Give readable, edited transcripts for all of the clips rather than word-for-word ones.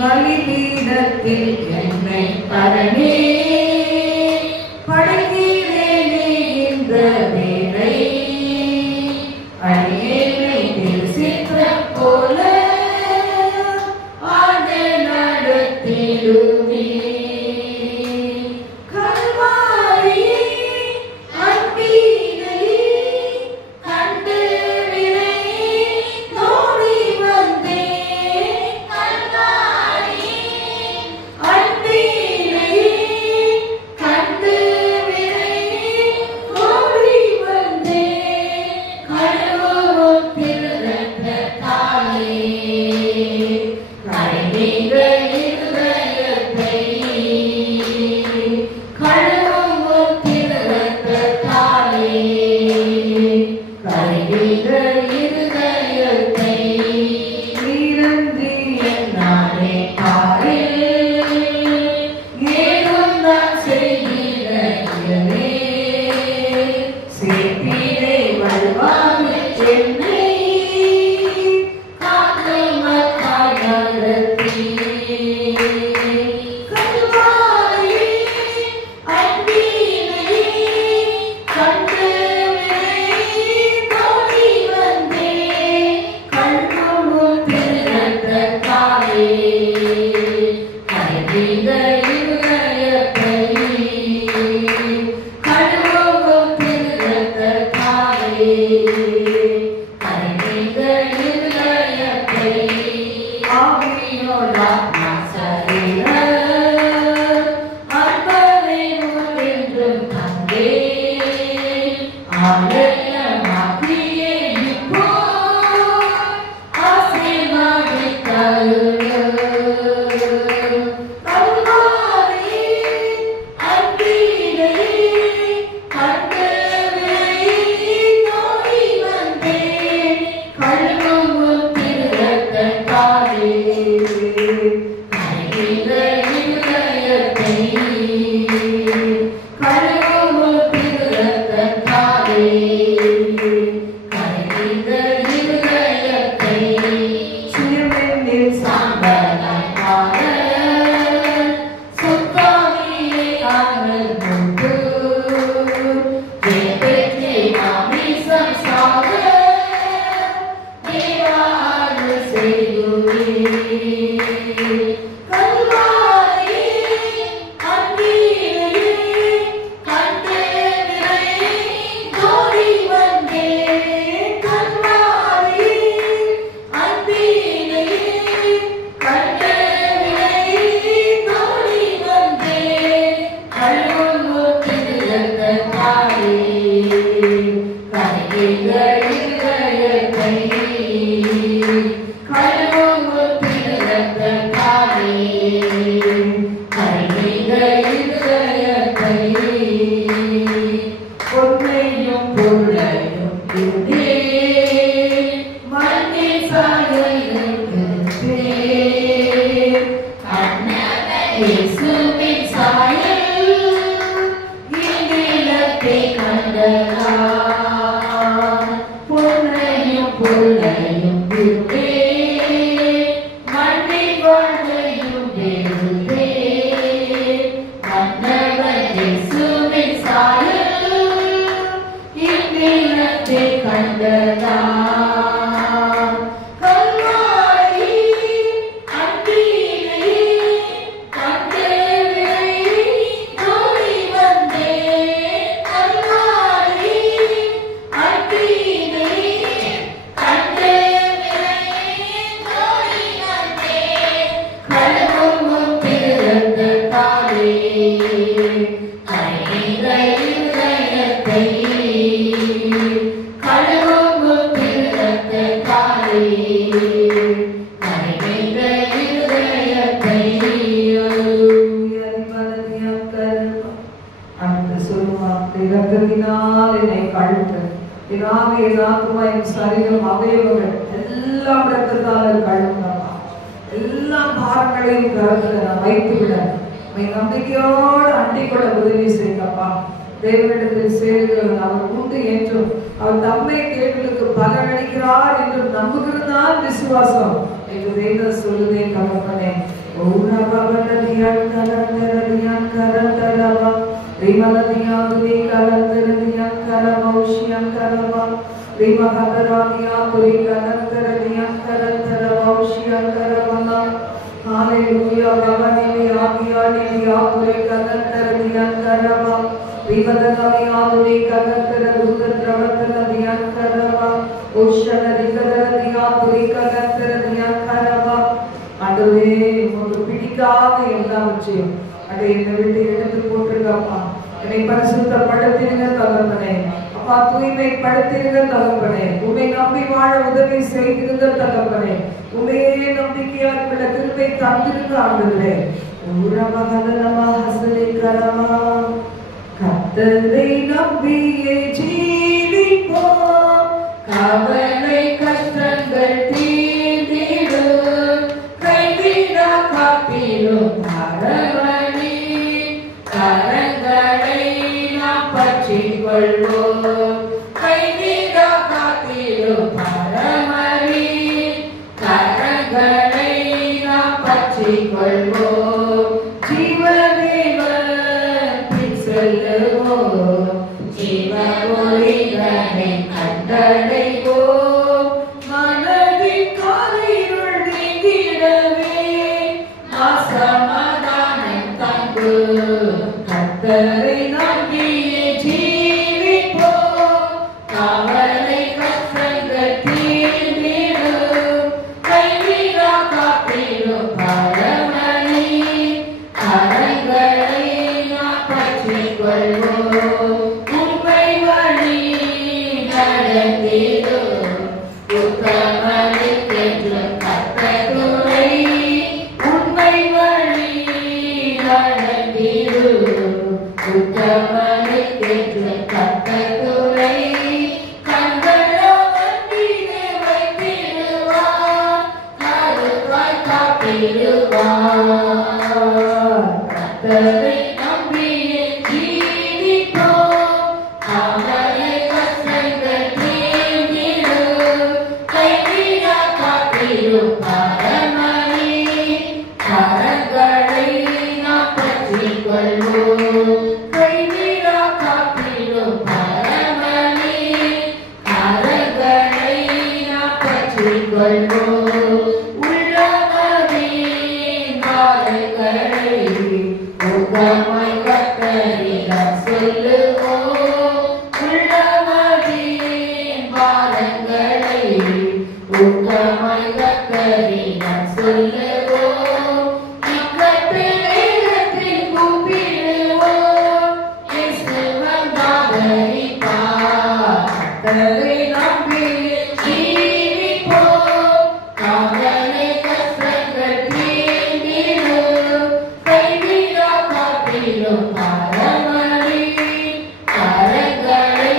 பலிபீடத்தில் என்னை பரணே படைக்கிறேனே இந்த வேலை அடியேனை திருசிற்றம் போல ஆண்டு நடத்திடுமே. பிடிக்காத எல்லாவற்றையும் அதை என்னை விட்டு எடுத்து போட்டுருக்கப்பா. என்னை பரிசுத்தப்படுத்திருங்க தகப்பனே. அப்பா தூய்மைப்படுத்திருங்க தகப்பனே. உன்னை நம்பி வாழ உதவி செய்திருங்க தகப்பனே. உண்மையே நம்பிக்கையா இருக்கிற கிருபை தந்திருங்க ஆண்டவரே. கர்த்தரை நம்பியே ஜீவிப்போம், கவலை கஷ்டங்கள் தீர்ந்திடும், கைவிடா காப்பிலும் அரவணி கரங்களை நாம் பற்றிக் கொள்வோம். கைவிடா காப்பிலும் பரமணி கரங்களை நாம் பற்றிக் கொள்வோம். ஜீவதேவன் செல்லுவோம், ஜீவ ஒளிதனை கண்டடைவோம். மனதின் காரிருள் நீங்கிடவே சமாதானம் தந்து கர்த்தரை நம்பியே ஜீவிப்போம். கவலை கஷ்டங்கள் தீர்ந்திடும், கைவிடா காப்பிலும் பரமணி கரங்களை நாம் பற்றிக் கொள்வோம். உண்மை வழி நடந்திடும், உத்தமனுக்கென்று கர்த்தருரை. உண்மை வழி நடந்திடும், உத்தமனுக்கென்று கர்த்தருரை. கண்களோ வண்டிலே வைத்திடுவார், கருவாய் காப்பிடுவார். கர்த்தரை நம்பியே ஜீவிப்போம், கவலை கஷ்டங்கள் தீர்ந்திடும், கைவிடா காப்பிடும் பரமணி கரங்களை நாம் பற்றிக் கொள்வோம். கைவிடா காப்பிடும் பரமணி கரங்களை நாம் பற்றிக் கொள்வோம். உள்ளவரின் வார்த்தைகளை உகமாய் கர்த்தரிடம் சொல்லுவோம். உள்ளவரின் வார்த்தைகளை உகமாய் கர்த்தரிடம் சொல்லுவோம். இக்கட்டில் நேரத்தில் கூப்பிடுவோம், இயேசு வந்தாதரிப்பார். கர்த்தரை நம்பியே ஜீவிப்போம், கவலை கஷ்டங்கள் தீர்ந்திடும், கைவிடா காப்பிடும் பரமணி கரங்களை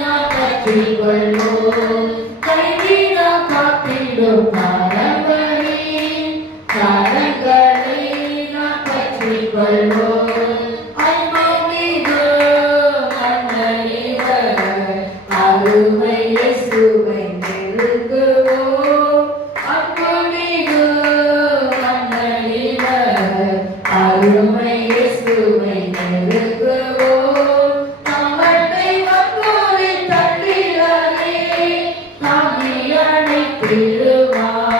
நாம் பற்றிக் கொள்வோம். கைவிடா காப்பிடும் பரமணி கரங்களை நாம் பற்றிக் கொள்வோம். அன்பமிகு அண்ணனிவர் அருமை இயேசுவை நெருங்குவோம். அன்பமிகு அண்ணனிவர் அருமை இயேசுவை நெருங்குவோம். நம்மை வந்தோரை தள்ளிடாதே, தாங்கி அணைத்திடுவார்.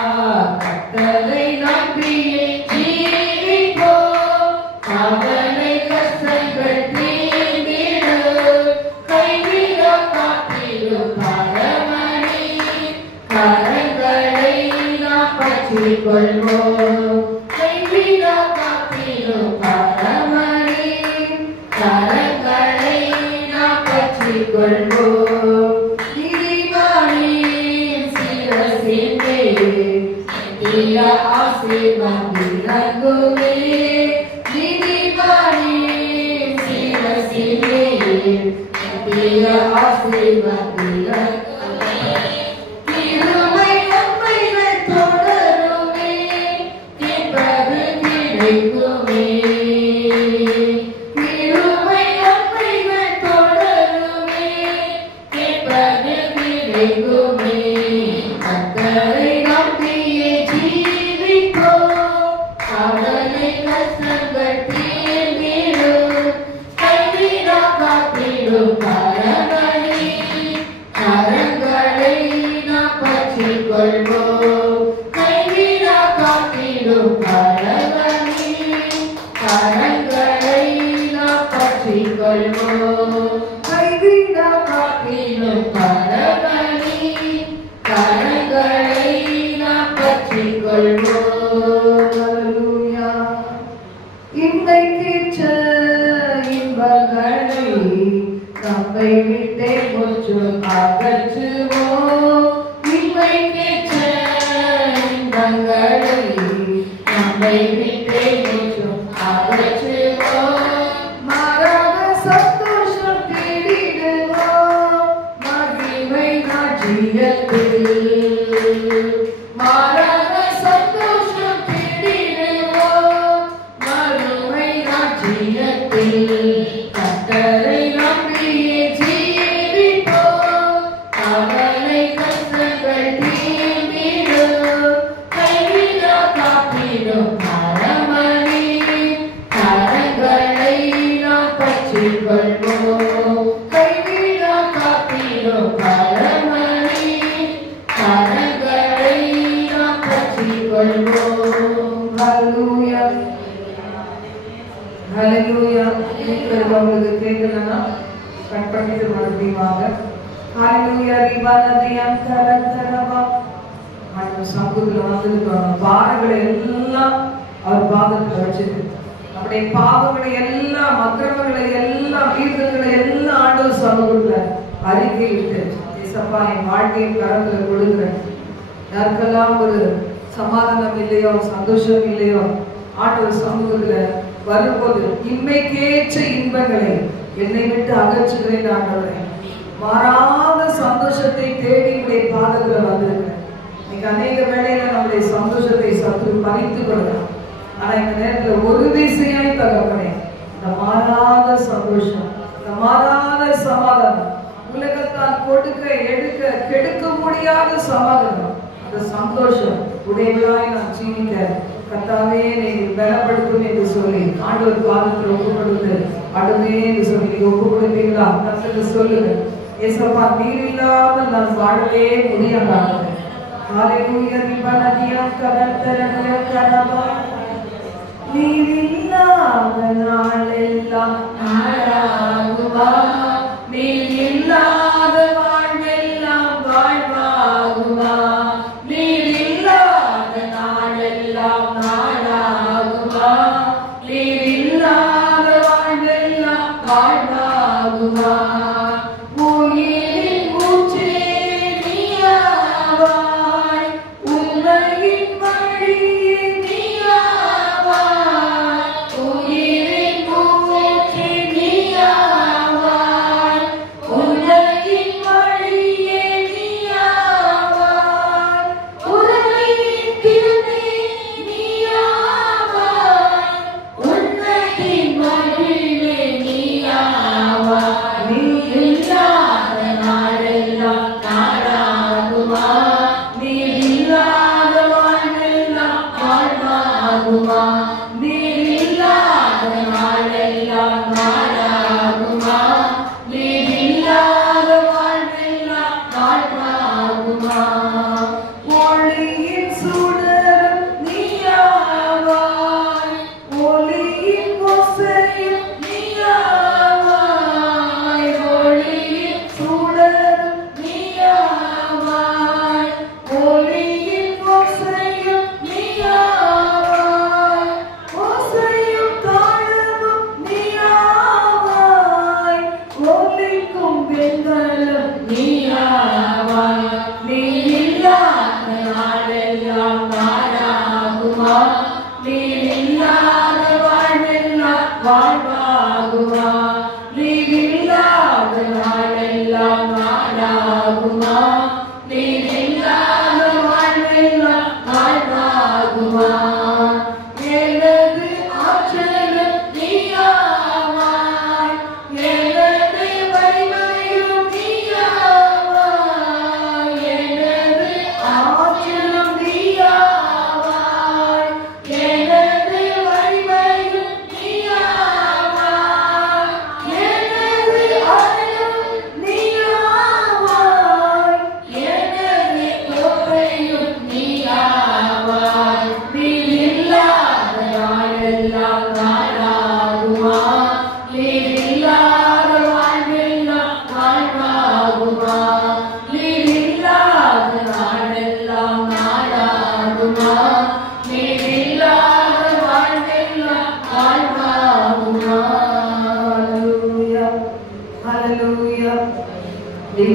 கர்த்தரை நம்பியே ஜீவிப்போம், கவலை கஷ்டங்கள் தீர்ந்திடும், கைவிடா காப்பிடும் பரமணி கரங்களை நாம் பற்றிக் கொள்வோம். கைவிடா காப்பிடும் பரமணி கரங்களை நாம் பற்றிக் கொள்வோம். நீதிமானின் சிரசிலே நித்திய ஆசீர்வாதம் இறங்குமே. நீதிமானின் சிரசிலே நித்திய ஆசீர்வாதம் இறங்குமே. கிருபை நன்மைகள் தொடருமே, கேட்பது கிடைக்குமே. கிருபை நன்மைகள் தொடருமே, கேட்பது கிடைக்குமே. கர்த்தரை நம்பியே ஜீவிப்போம், நம்மை விட்டே முற்றும் அகற்றுவோம். இன்மைக்கேற்ற இன்பங்களை நம்மை விட்டே முற்றும் அகற்றுவோம். மாறாத சந்தோஷம் தேடிடுவோம் மகிமை ராஜ்யத்தில். மாறாத சந்தோஷம் தேடிடுவோம் மகிமை ராஜ்யத்தில். கர்த்தரை நம்பியே ஜீவிப்போம், கவலை கஷ்டங்கள் தீர்ந்திடும். கைவிடா காப்பிடும் மரமணி, கரங்களை நாம் பற்றிக் கொள்வோம். கைவிடா காப்பிடும் மரமணி, கரங்களை நாம் பற்றிக் கொள்வோம். ஹல்லேலூயா ஹல்லேலூயா. உங்களுக்கு கேட்கலன்னா கட் பண்ணிட்டு மறுபடியும் வாங்க. ஹல்லேலூயா. ரிபானதியம் கரந்தரவா ஆண்டவர் சமூகத்துல வந்திருக்காங்க. பாரங்களை எல்லாம் அவர் பாதத்துல வச்சிருக்கு. நம்முடைய பாவங்களை எல்லாம், அக்கிரமங்களை எல்லாம், வீரர்களை எல்லாம் ஆண்டவர் சமூகத்துல அறிக்கை விட்டு, ஏசப்பா என் வாழ்க்கையின் கரத்துல கொடுக்குறேன். யாருக்கெல்லாம் ஒரு சமாதானம் இல்லையோ, சந்தோஷம் இல்லையோ, ஆண்டவர் சமூகத்துல வரும்போது இன்மைக்கேற்ற இன்பங்களை என்னை விட்டு அகற்றுகிறேன் ஆண்டவரே. மாறாத சந்தோஷத்தை தேடி உடைய பாதத்துல வந்திருக்கிறேன். இன்னைக்கு அநேக வேளையில நம்முடைய சந்தோஷத்தை சற்று பறித்து கொள்ளலாம். ஆனா இந்த நேரத்துல ஒரு திசையாய் தகப்பனே, இந்த மாறாத சந்தோஷம், இந்த மாறாத சமாதானம், உலகத்தால் கொடுக்க எடுக்க கெடுக்க முடியாத சமாதானம், அந்த சந்தோஷம் உடையவளாய் நான் ஜீவிக்க கர்த்தாவே நீங்கள் பலப்படுத்தும் என்று சொல்லி ஆண்டவர் பாதத்தில் ஒப்பு கொடுத்து அடுமே என்று சொல்லி ஒப்பு கொடுப்பீங்களா? கர்த்தருக்கு சொல்லுங்க, ஏசப்பா நீர் இல்லாமல் நான் வாழவே முடியாது. ஹல்லேலூயா. ரிபனதியம் கரந்தரவா கரவா. நீர் இல்லாத நாளெல்லாம் நாளாகுமா, நீர் இல்லாத வாழ்வெல்லாம் வாழ்வாகுமா. நீர் இல்லாத நாளெல்லாம் நாளாகுமா, நீர் இல்லாத வாழ்வெல்லாம் வாழ்வாகுமா. உயிரின் மூச்சே நீயாவாய், உண்மையின் வழியே நீயாவாய். உயிரின் மூச்சே நீயாவாய், உண்மையின்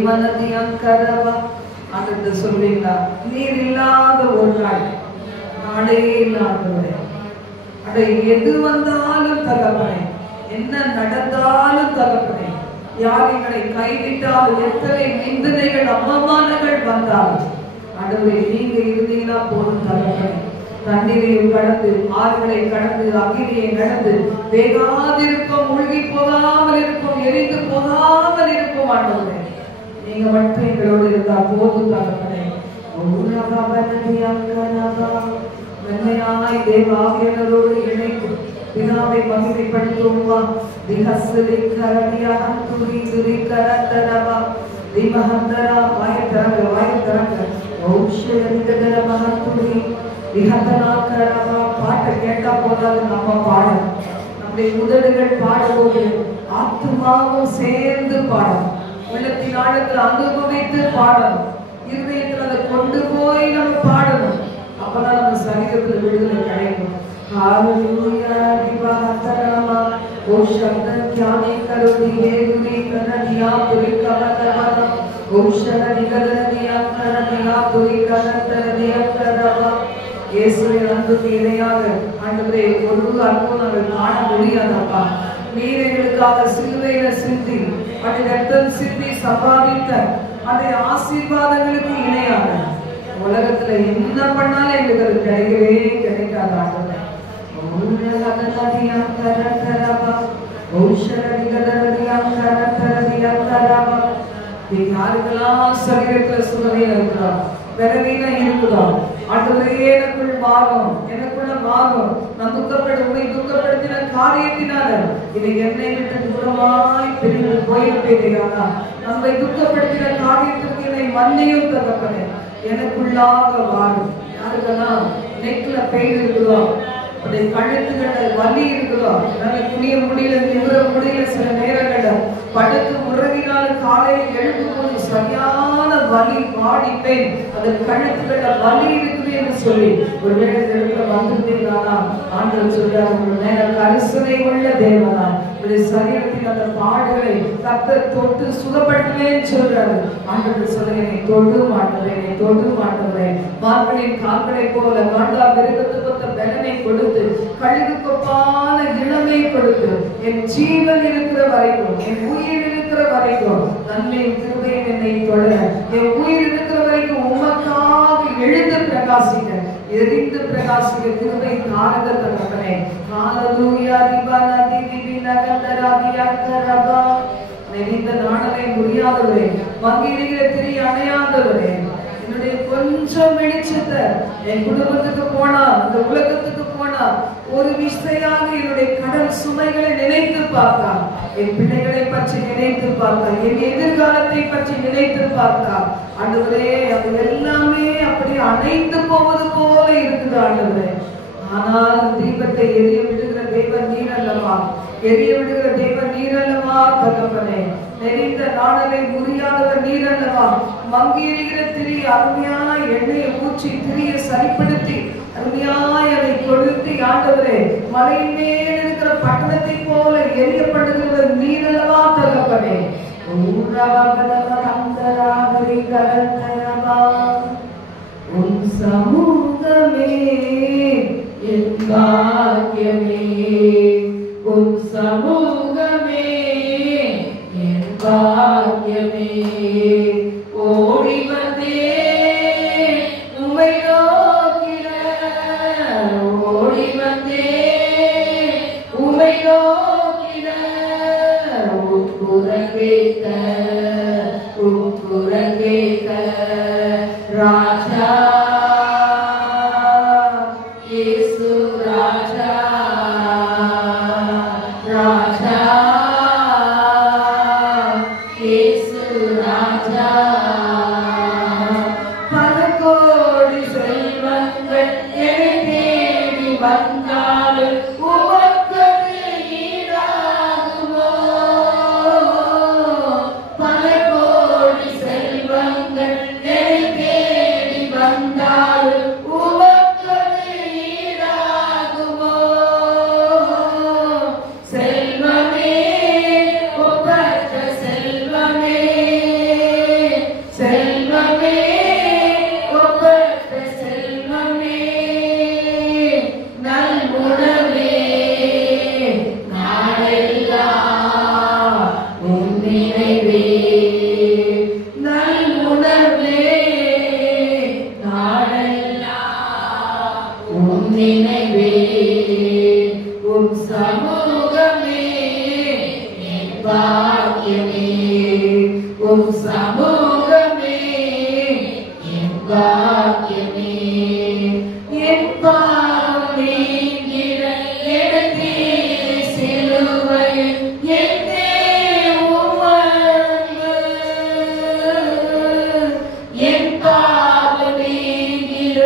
ரிமனதியங்கரவா அந்த சொல்றீங்களா? நீர் இல்லாத ஒரு நாடே இல்லாதவரே, அட எது வந்தாலும் தகப்பனே, என்ன நடந்தாலும் தகப்பனே, யார் எங்களை கைவிட்டால், எத்தனை நிந்தனைகள் அவமானங்கள் வந்தாலும் ஆண்டவரே நீங்க இருந்தீங்கன்னா போதும் தகப்பனே. தண்ணீரையும் கடந்து, ஆறுகளை கடந்து, அக்கினியை நடந்து, வேகாதிருக்கும், மூழ்கி போகாமல் இருக்கும், எரிந்து போகாமல் இருக்கும் ஆண்டவரே. நீங்க மட்டும் எங்களோடு இருந்தா போதும் தகப்பனே. மென்மையாய் தேவாவியனரோடு இணைந்து பிதாவை மகிமைப்படுத்துவா. திஹஸ்லி கரடியா துரி துரி கரதரவா திமஹந்தரா வாயத்தரங்க ஓஷரிதர மஹதுரி விஹதனா கரவா. பாட்டை கேட்டா போதாது, நம்ம பாடணும். நம்முடைய உதடுகள் பாடும்போது ஆத்மாவும் சேர்ந்து பாடணும். உள்ளத்தின் ஆழத்தில் அனுபவித்து பாடணும். இருதயத்தில் அதை கொண்டு போய் நம்ம பாடணும். அப்பதான் நம்ம சரீரத்தில் விடுதலை கிடைக்கும். ஹalleluya விவாதரமா ஓ சப்த ஞானி கருதி வேதுரி கனதியா புரி கவதரமா ஓ ஷரதி கதரதியா கனதியா புரி கனதரதியா கரவா. இயேசுவை அன்புக்கு இணையாக ஆண்டவரே ஒரு அன்பும் நாங்கள் காண முடியாதப்பா. நீர் எங்களுக்காக சிலுவையில சிந்தி அந்த ரத்தம் சிந்தி சம்பாதித்த அந்த ஆசீர்வாதங்களுக்கு இணையாக உலகத்துல என்ன பண்ணாலும் எங்களுக்கு அது கிடைக்கவே கிடைக்காது ஆண்டவரே. யாருக்கெல்லாம் சரீரத்துல சுகவீனம் இருக்குதா, பலவீனம் இருக்குதா, ஆண்டவரே எனக்குள் வாரும், எனக்குள்ள வாரும். நான் துக்கப்படுத்தின காரியத்தினால இதை என்னை விட்டு தூரமாய் பிரிந்து போயிருப்பேன். நம்மை துக்கப்படுத்தின காரியத்திற்கு என்னை மன்னியும் தகப்பனே. எனக்குள்ளாக வாரும். யாருக்கெல்லாம் நெக்ல பெயின் இருக்குதோ, அப்படி கழுத்துக்கிட்ட வலி இருக்குதோ, என்னால குனிய முடியல, நிமிர முடியல, சில நேரங்கள்ல படுத்து உறவினாலும் காலையில் எழுதும் போது சரியான வலி பாடிப்பேன், அது கழுத்துக்கிட்ட வலி இருக்குது என்று சொல்லி ஒரு வேளை இடத்துல வந்துட்டீங்களா? ஆண்டவர் சொல்றார், உங்கள் மேல கரிசனை உள்ள தேவனா, உடைய சரீரத்தில் அந்த பாடுகளை கர்த்தர் தொட்டு சுகப்படுத்துவேன்னு சொல்றாரு. ஆண்டவர் சொல்ல, என்னை தொட்டு மாட்டுறேன், என்னை தொட்டு மாட்டுறேன். மார்களின் கால்களை போல காண்டா மிருகத்துக்கு பலனை கொடுத்து, கழுகு கொப்பான இளமை கொடுத்து, என் ஜீவன் இருக்கிற வரைக்கும், என் உயிர் இருக்கிற வரைக்கும் நன்மையின் கிருபையும் என்னை தொடர, என் உயிர் இருக்கிற வரைக்கும் உமக்காக எழுந்து பிரகாசிக்க, எரிந்து பிரகாசிக்க கிருபை தாரக தகப்பனே. ஹalleluya ரிபனதி திவினகதரபியக்கரபா. நெறிந்த நாணலை முடியாதவரே, மங்கிரிகிற திரி அணையாதவரே, என்னுடைய கொஞ்சம் வெளிச்சத்தை என் குடும்பத்துக்கு போனா, இந்த உலகத்துக்கு போனா, ஒரு விசையாக என்னுடைய கடல் சுமைகளை நினைத்து பார்த்தா, என் பிள்ளைகளை பற்றி நினைத்து பார்த்தா, என் எதிர்காலத்தை பற்றி நினைத்து பார்த்தா, ஆண்டவரே அது எல்லாமே அப்படி அணைந்து போவது போல இருக்குது ஆண்டவரே. ஆனால் தீபத்தை எரிய விடுகிற தேவன் நீர் அல்லவா, எரிய விடுகிற தேவன் நீர் அல்லவா தகப்பனே. நெறிந்த நாணலை முறியாதவர் நீர் அல்லவா. மங்கி எரிகிற திரி அருமையாய் எண்ணெயை ஊற்றி திரியை சரிப்படுத்தி அருமையாய் அதை கொளுத்தி ஆண்டவரே மலையின் மேல் இருக்கிற பட்டணத்தை போல எரியப்படுகிறவர் நீர் அல்லவா தகப்பனே. உன் சமூகமே என் பாக்கியமே, உன் சமூகமே என் பாக்கியமே. ஓடி வந்தே உம்மை நோக்கிட, ஓடி வந்தே உம்மை நோக்கிட, உட்புறம் கேட்க, உட்புறம் கேட்க ராஜா இயேசு ராஜா, ராஜா இயேசு ராஜா. பல கோடி செல்வங்கள் என்னை தேடி வந்தாலும் உமக்கு ஈடாகுமோ? பல கோடி செல்வங்கள் என்னை தேடி வந்தாலும் உமக்கு ஈடாகுமோ? செல்வமே ஒப்பற்ற செல்வமே, உம் நினைவே உம் சமூகமே என் பாக்கியமே உம் சமூகமே என் பாக்கியமே என் பாவம் நீங்கிட எடுத்தீர் சிலுவையில் என்னே உமக்கு என் பாவம் நீங்கிட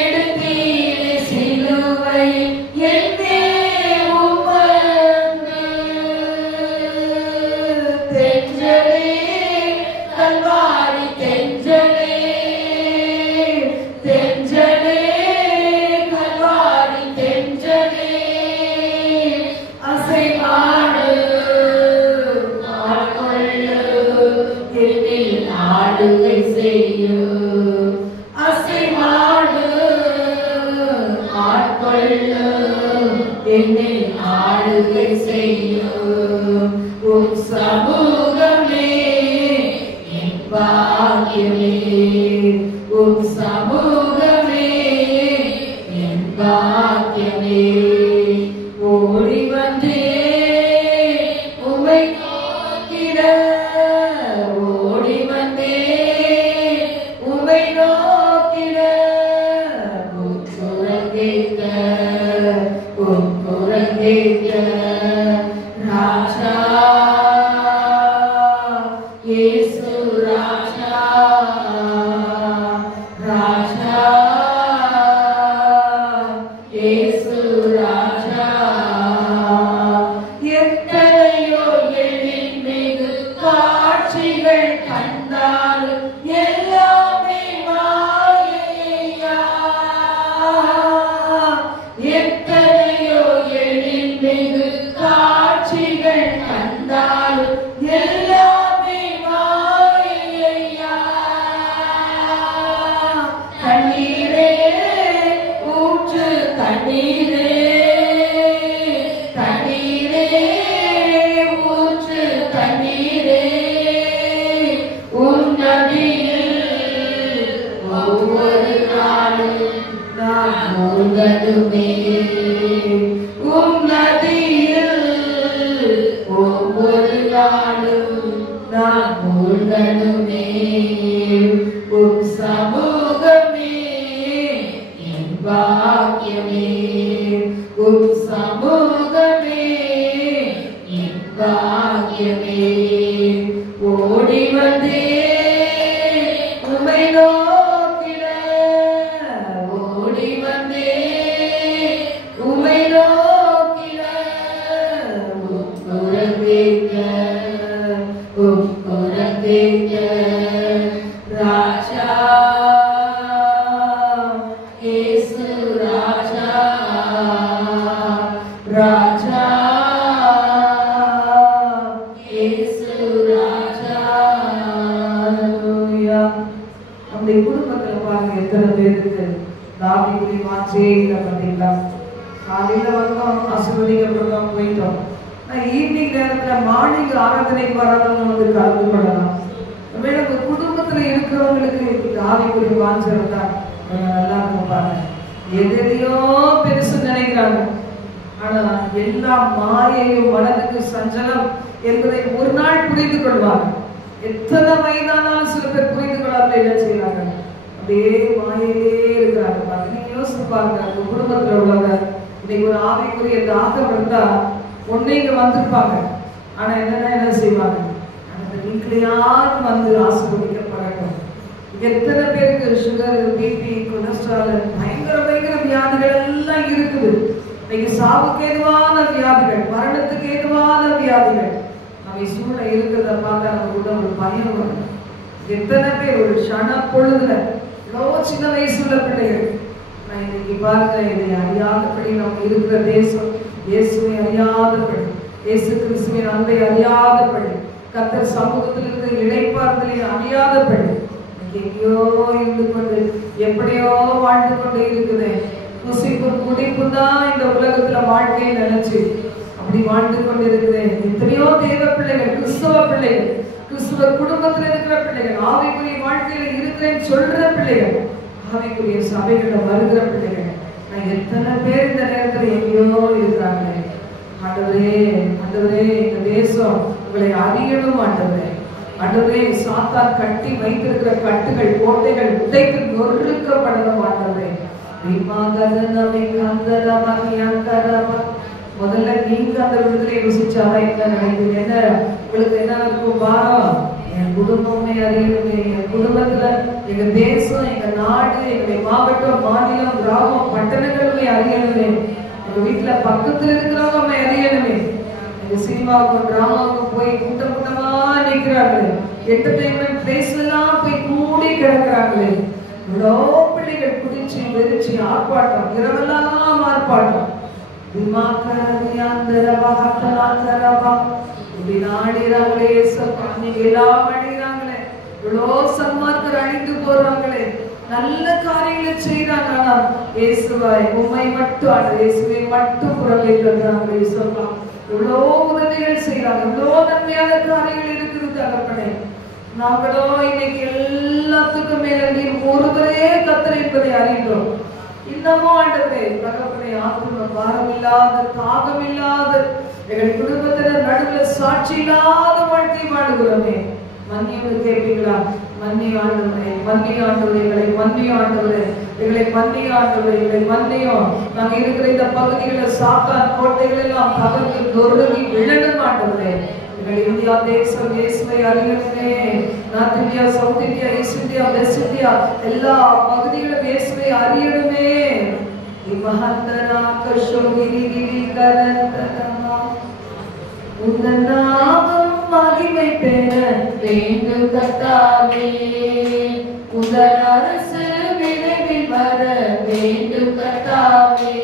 எடுத்தீர் சிலுவையில் என்னே உமக்கு தென்றலே கல்வாரி தென்றலே தென்றலே கல்வாரி தென்றலே அசைவாடு ஆட்கொள்ளு என்னில் ஆளுகை செய்யு அசைவாடு ஆட்கொள்ளு என்னில் ஆளுகை செய்யு உம் சமூகமே என் பாக்கியமே உம் சமூகமே என் பாக்கியமே ஓடி வந்தே உமை நோக்கிட ஓடி வந்தே உமை நோக்கிட உம் குரல் கேட்க உம் குரல் கேட்க ராஜா இயேசு ராஜா ராஜா இயேசு ராஜா எத்தனையோ எழில் மிகு காட்சிகள் கண்டாலும் எல்லாமே மாயையா எத்தனையோ எழில் மிகு காட்சிகள் கண்டாலும் எல்லாமே மாயையா கண்ணீரே ஊற்று தண்ணீரே தண்ணீரே ஊற்று தண்ணீரே உன் நதியில் ஒவ்வொரு நாளும் நான் மூழ்கணுமே உன் நதியில் ஒவ்வொரு நாளும் நான் மூழ்கணுமே உம் சமூகமே என் பாக்கியமே உம் சமூகமே என் பாக்கியமே ஓடி வந்தே உமை நோக்கிட ஓடி வந்தே உமை நோக்கிட உம் குரல் கேட்க உம் குரல் கேட்க ராஜா இயேசு ராஜா ராஜா இயேசு ராஜா ஹல்லேலூயா நம்முடைய குடும்பத்துல பாருங்க எத்தனை பேருக்கு தாவீது மாற்றே இல்லை பார்த்தீங்களா காலையில வந்தோம் ஆசீர்வதிக்கப்பட்டோம் போயிட்டோம் ஈவினிங் நேரத்துல மார்னிங் ஆராதனைக்கு வராதவங்க வந்து கலந்து கொள்ளலாம் நம்ம குடும்பத்துல இருக்கிறவங்களுக்கு ஆவிக்குரிய வாஞ்சம் தான் நல்லா இருக்கும் பாருங்க எதையோ பெருசு நினைக்கிறாங்க ஆனா எல்லா மாயையும் மனதுக்கு சஞ்சலம் என்பதை ஒரு நாள் புரிந்து கொள்வாங்க எத்தனை வயதானாலும் சில பேர் புரிந்து கொள்ளாம என்ன செய்யறாங்க அப்படியே மாயையிலே இருக்கிறாங்க பாருங்க நீங்க யோசிச்சு பாருங்க அந்த குடும்பத்துல உள்ளவங்க இன்னைக்கு ஒரு ஆவிக்குரிய தாகம் இருந்தா ஒன்னே இங்க வந்திருப்பாங்க ஆனா என்னன்னா என்ன செய்வாங்க அந்த வீட்லயாவது வந்து ஆசீர்வதிக்கப்படட்டும் எத்தனை பேருக்கு சுகர் பிபி கொலஸ்ட்ரால் பயங்கர வியாதிகள் எல்லாம் இருக்குது இன்னைக்கு சாவுக்கு ஏதுவான வியாதிகள் மரணத்துக்கு ஏதுவான வியாதிகள் நம்ம சூழ இருக்கிறத பார்த்தா நமக்கு ஒரு பயம் வரும் எத்தனை பேர் ஒரு க்ஷண பொழுதுல எவ்வளோ சின்ன வயசுள்ள பிள்ளைகள் நான் இன்னைக்கு பாருங்க இதை அறியாதபடி நம்ம இருக்கிற தேசம் இயேசுவை அறியாதபடி இயேசு கிறிஸ்துவின் அன்பை அறியாதபடி கர்த்தர் சமூகத்தில் இருக்கிற இளைப்பாறுதலை அறியாதபடி எங்கேயோ இருந்து கொண்டு எப்படியோ வாழ்ந்து கொண்டு இருக்குது புசிப்பு குடிப்பு தான் இந்த உலகத்துல வாழ்க்கையை நினைச்சு அப்படி வாழ்ந்து கொண்டு இருக்குது எத்தனையோ தேவ பிள்ளைகள் கிறிஸ்தவ பிள்ளைகள் கிறிஸ்துவ குடும்பத்துல இருக்கிற பிள்ளைகள் ஆவிக்குரிய வாழ்க்கையில இருக்கிறேன்னு சொல்ற பிள்ளைகள் ஆவிக்குரிய சபைகளை வருகிற பிள்ளைகள் நான் எங்களை அறியணும் ஆண்டவரே. ஆண்டவரே, சாத்தான் கட்டி வைத்திருக்கிற கட்டுகள் கோட்டைகள் உடைத்து நொறுக்கப்படணும் ஆண்டவரே. முதல்ல நீங்க அந்த விடுதலை ருசிச்சாதான் என்ன நினைக்கிறீங்க? என்ன உங்களுக்கு என்ன இருக்கும் பாரம்? என் குடும்பமே அறியணுமே, என் குடும்பத்துல எங்க தேசம், எங்க நாடு, எங்களுடைய மாவட்டம், மாநிலம், கிராமம், பட்டணங்களுமே அறியணுமே, எங்க வீட்டுல பக்கத்துல இருக்கிறவங்க அறியணுமே. எங்க சினிமாவுக்கும் டிராமாவுக்கும் போய் கூட்டம் கூட்டமா நிற்கிறாங்களே, என்டர்டைன்மெண்ட் பிளேஸ்ல எல்லாம் போய் கூடி கிடக்குறாங்களே, இவ்வளோ பிள்ளைகள் குடிச்சு வெறிச்சு ஆர்ப்பாட்டம், இரவெல்லாம் ஆர்ப்பாட்டம். இப்படி நாடுறாங்களே, எல்லாம் அழிகிறாங்களே, இவ்வளோ சன்மார்க்கர் அழிந்து போறாங்களே, நல்ல காரியங்களை செய்யறாங்க. ஆனா இயேசுவாய் உண்மை மட்டும் ஆட இயேசுவை மட்டும் குரலை தருகிறாங்களே. சொல்லலாம் இவ்வளோ உதவிகள் செய்யறாங்க, இவ்வளோ நன்மையான காரியங்கள் இருக்குது தகப்பனே. நாங்களோ இன்னைக்கு எல்லாத்துக்கும் மேல நீர் ஒருவரே கர்த்தர் என்பதை அறிந்தோம். இன்னமும் ஆண்டவரே தகப்பனே, ஆத்ம பாரம் இல்லாத, தாகம் இல்லாத, எங்கள் குடும்பத்தினர் நடுவில் சாட்சி இல்லாத வாழ்க்கை வாழுகிறோமே. மன்னியும் கேட்பீங்களா? மன்னி ஆண்டவரே, மன்னி ஆண்டவரே, எங்களை மன்னி ஆண்டவரே, எங்களை மன்னி ஆண்டவரே, எங்களை மன்னியும். நாங்க இருக்கிற இந்த பகுதிகளில் சாத்தான் கோட்டைகள் எல்லாம் தகர்ந்து நொறுங்கி விழணும் ஆண்டவரே. எங்கள் இந்தியா தேசம் இயேசுவை அறியணுமே. North India, south India, east India, west India எல்லா பகுதிகளும் இயேசுவை அறியணுமே. உந்தன் நாமம் மகிமை பெற வேண்டும் கர்த்தாவே, உந்தன் அரசு விரைவில் வர வேண்டும் கர்த்தாவே,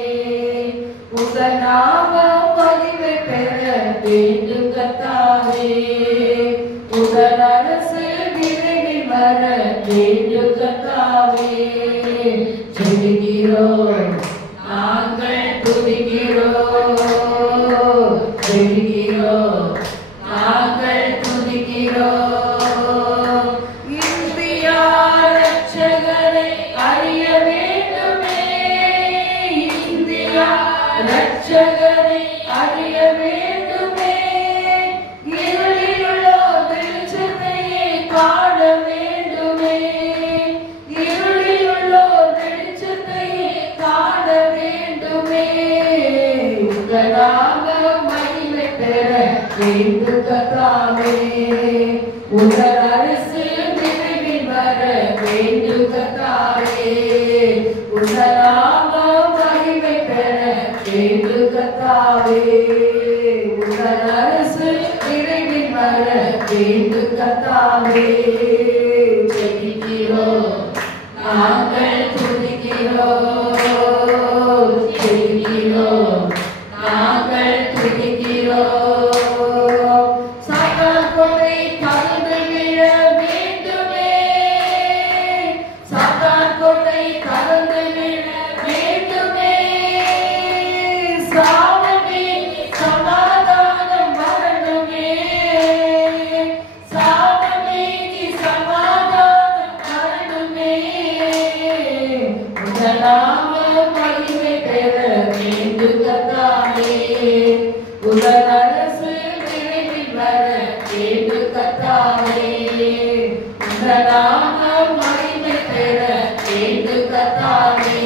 உந்தன் நாமம் மகிமை பெற வேண்டும் கர்த்தாவே, உந்தன் அரசு விரைவில் வர வேண்டும் கர்த்தாவே. ஜெபிக்கிறோம், நாங்கள் துதிக்கிறோம், ஜெபிக்கிறோம், நாங்கள் துதிக்கிறோம். இந்தியா ரட்சகரை அறிய வேண்டுமே, இந்தியா ரட்சகரை அறிய வேண்டுமே, இருளிலுள்ளோ வெளிச்சத்தையே காண வேண்டுமே, இருளிலுள்ளோ வெளிச்சத்தையே காண வேண்டுமே. உங்கள் நாமம் மகிமை பெற வேண்டும் கர்த்தாவே, உங்கள் அரசு விரைவில் வர வேண்டும் கர்த்தாவே, உங்கள் நாமம் மகிமை பெற வேண்டும் கர்த்தாவே, உங்கள் அரசு விரைவில் வர வேண்டும் கர்த்தாவே. ஜெபிக்கிறோம், நாங்கள் துதிக்கிறோம், ஜெபிக்கிறோம், நாங்கள் துதிக்கிறோம். சாத்தான் கோட்டை தகர்ந்து விழ வேண்டுமே, சாத்தான் கோட்டை தகர்ந்து விழ வேண்டுமே, சாவமே சமாதானம் வரணுமே, சாவமே சமாதானம் வரணுமே. உங்கள் நாமம் மகிமை பெற வேண்டும் கர்த்தாவே, உங்கள் அரசு விரைவில் வர வேண்டும் கர்த்தாவே, உங்கள் நாமம் மகிமை பெற வேண்டும் கர்த்தாவே,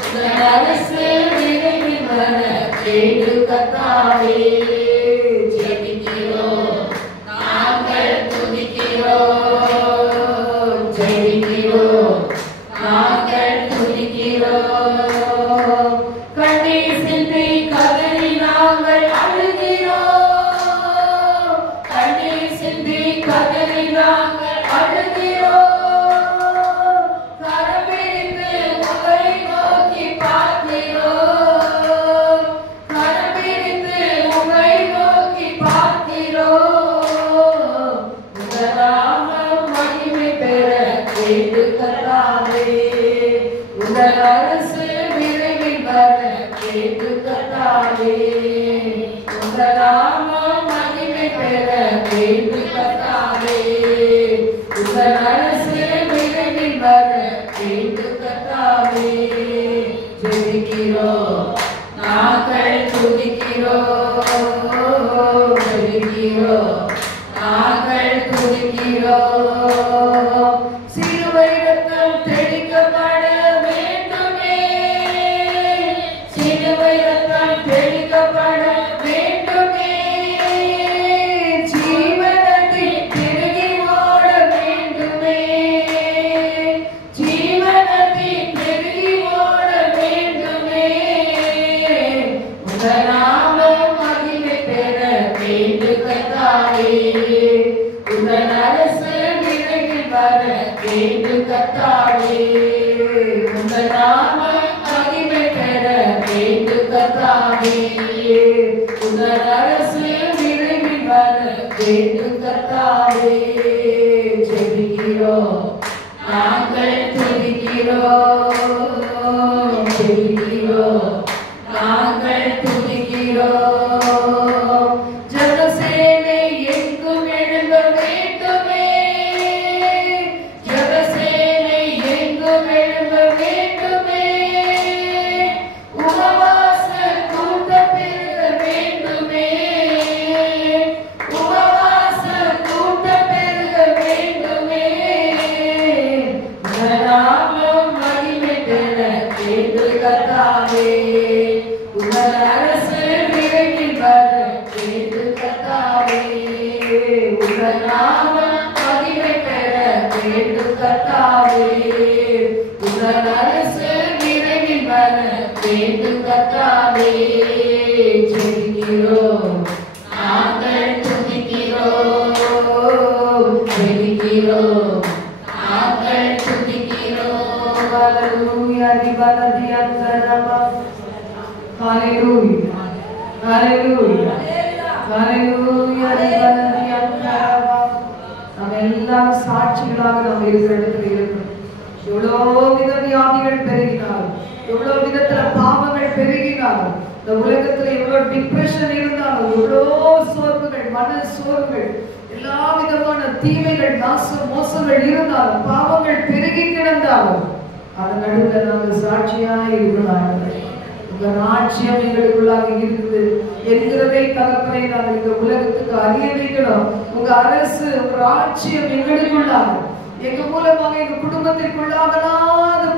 உங்கள் அரசு விரைவில் வர வேண்டும் கர்த்தாவே. ஜெபிக்கிறோம், நாங்கள் துதிக்கிறோம், ஜெபிக்கிறோம், நாங்கள் துதிக்கிறோம். கண்ணீர் சிந்தி கதறி நாங்கள் அழுகிறோம், கண்ணீர் சிந்தி கதறி நாங்கள் அழுகிறோம், கரமிருந்து உங்களை நோக்கி பார்க்கிறோம், கரமிருந்து உங்களை நோக்கி பார்க்கிறோம். உங்கள் நாமம் மகிமை பெற வேண்டும் கர்த்தாவே, உங்கள் அரசு விரைவில் வர வேண்டும் கர்த்தாவே, உங்கள் நாமம் மகிமை பெற வேண்டும் கர்த்தாவே, உங்கள் அரசு விரைவில் வர வேண்டும் கர்த்தாவே. ஜெபிக்கிறோம், நாங்கள் துதிக்கிறோம், ஜெபிக்கிறோம், துதிக்கிறோம், நாங்கள் துதிக்கிறோம். ஜெபசேனை எங்கும் எழும்ப வேண்டுமே, ஜெபசேனை எங்கும் எழும்ப வேண்டுமே, உபவாச கூட்டம் பெருக வேண்டுமே, உபவாச கூட்டம் பெருக வேண்டுமே, நாமும் மகிமை பெற வேண்டும் கர்த்தாவே, உமது அரசு விரைவில் வர வேண்டும் கர்த்தாவே, உமது நாமம் மகிமை பெற வேண்டும் கர்த்தாவே, உமது அரசு விரைவில் வர வேண்டும் கர்த்தாவே. ஜெபிக்கிறோம், நாங்கள் துதிக்கிறோம், ஜெபிக்கிறோம், நாங்கள் துதிக்கிறோம். ஹல்லேலூயா ரிபலதி அந்தரபா. ஹல்லேலூயா, ஹல்லேலூயா, ஹல்லேலூயா ரிபலதி அந்தரபா. நாம் எல்லாம் சாட்சிகளாக நாம் இருக்கிற இடத்துல இருக்கிறோம். எவ்வளோ வித வியாதிகள் பெருகினாலும், எவ்வளோ விதத்துல பாவங்கள் பெருகினாலும், இந்த உலகத்துல எவ்வளவு டிப்ரெஷன் இருந்தாலும், எவ்வளோ சோர்வுகள், மன சோர்வுகள், எல்லா விதமான தீமைகள், மோசங்கள் இருந்தாலும், பாவங்கள் பெருகி கிடந்தாலும், அதன் நடுவில் நாங்கள் சாட்சியா இருக்கிறோம். உங்க ராஜ்யம் எங்களுக்குள்ளாக இருக்குது என்கிறதை தகப்பனை நாங்கள் இந்த உலகத்துக்கு அறிய வைக்கணும். உங்க அரசு, உங்க ராஜ்யம் எங்களுக்குள்ளாக, எங்க மூலமாக எங்க குடும்பத்திற்குள்ளாக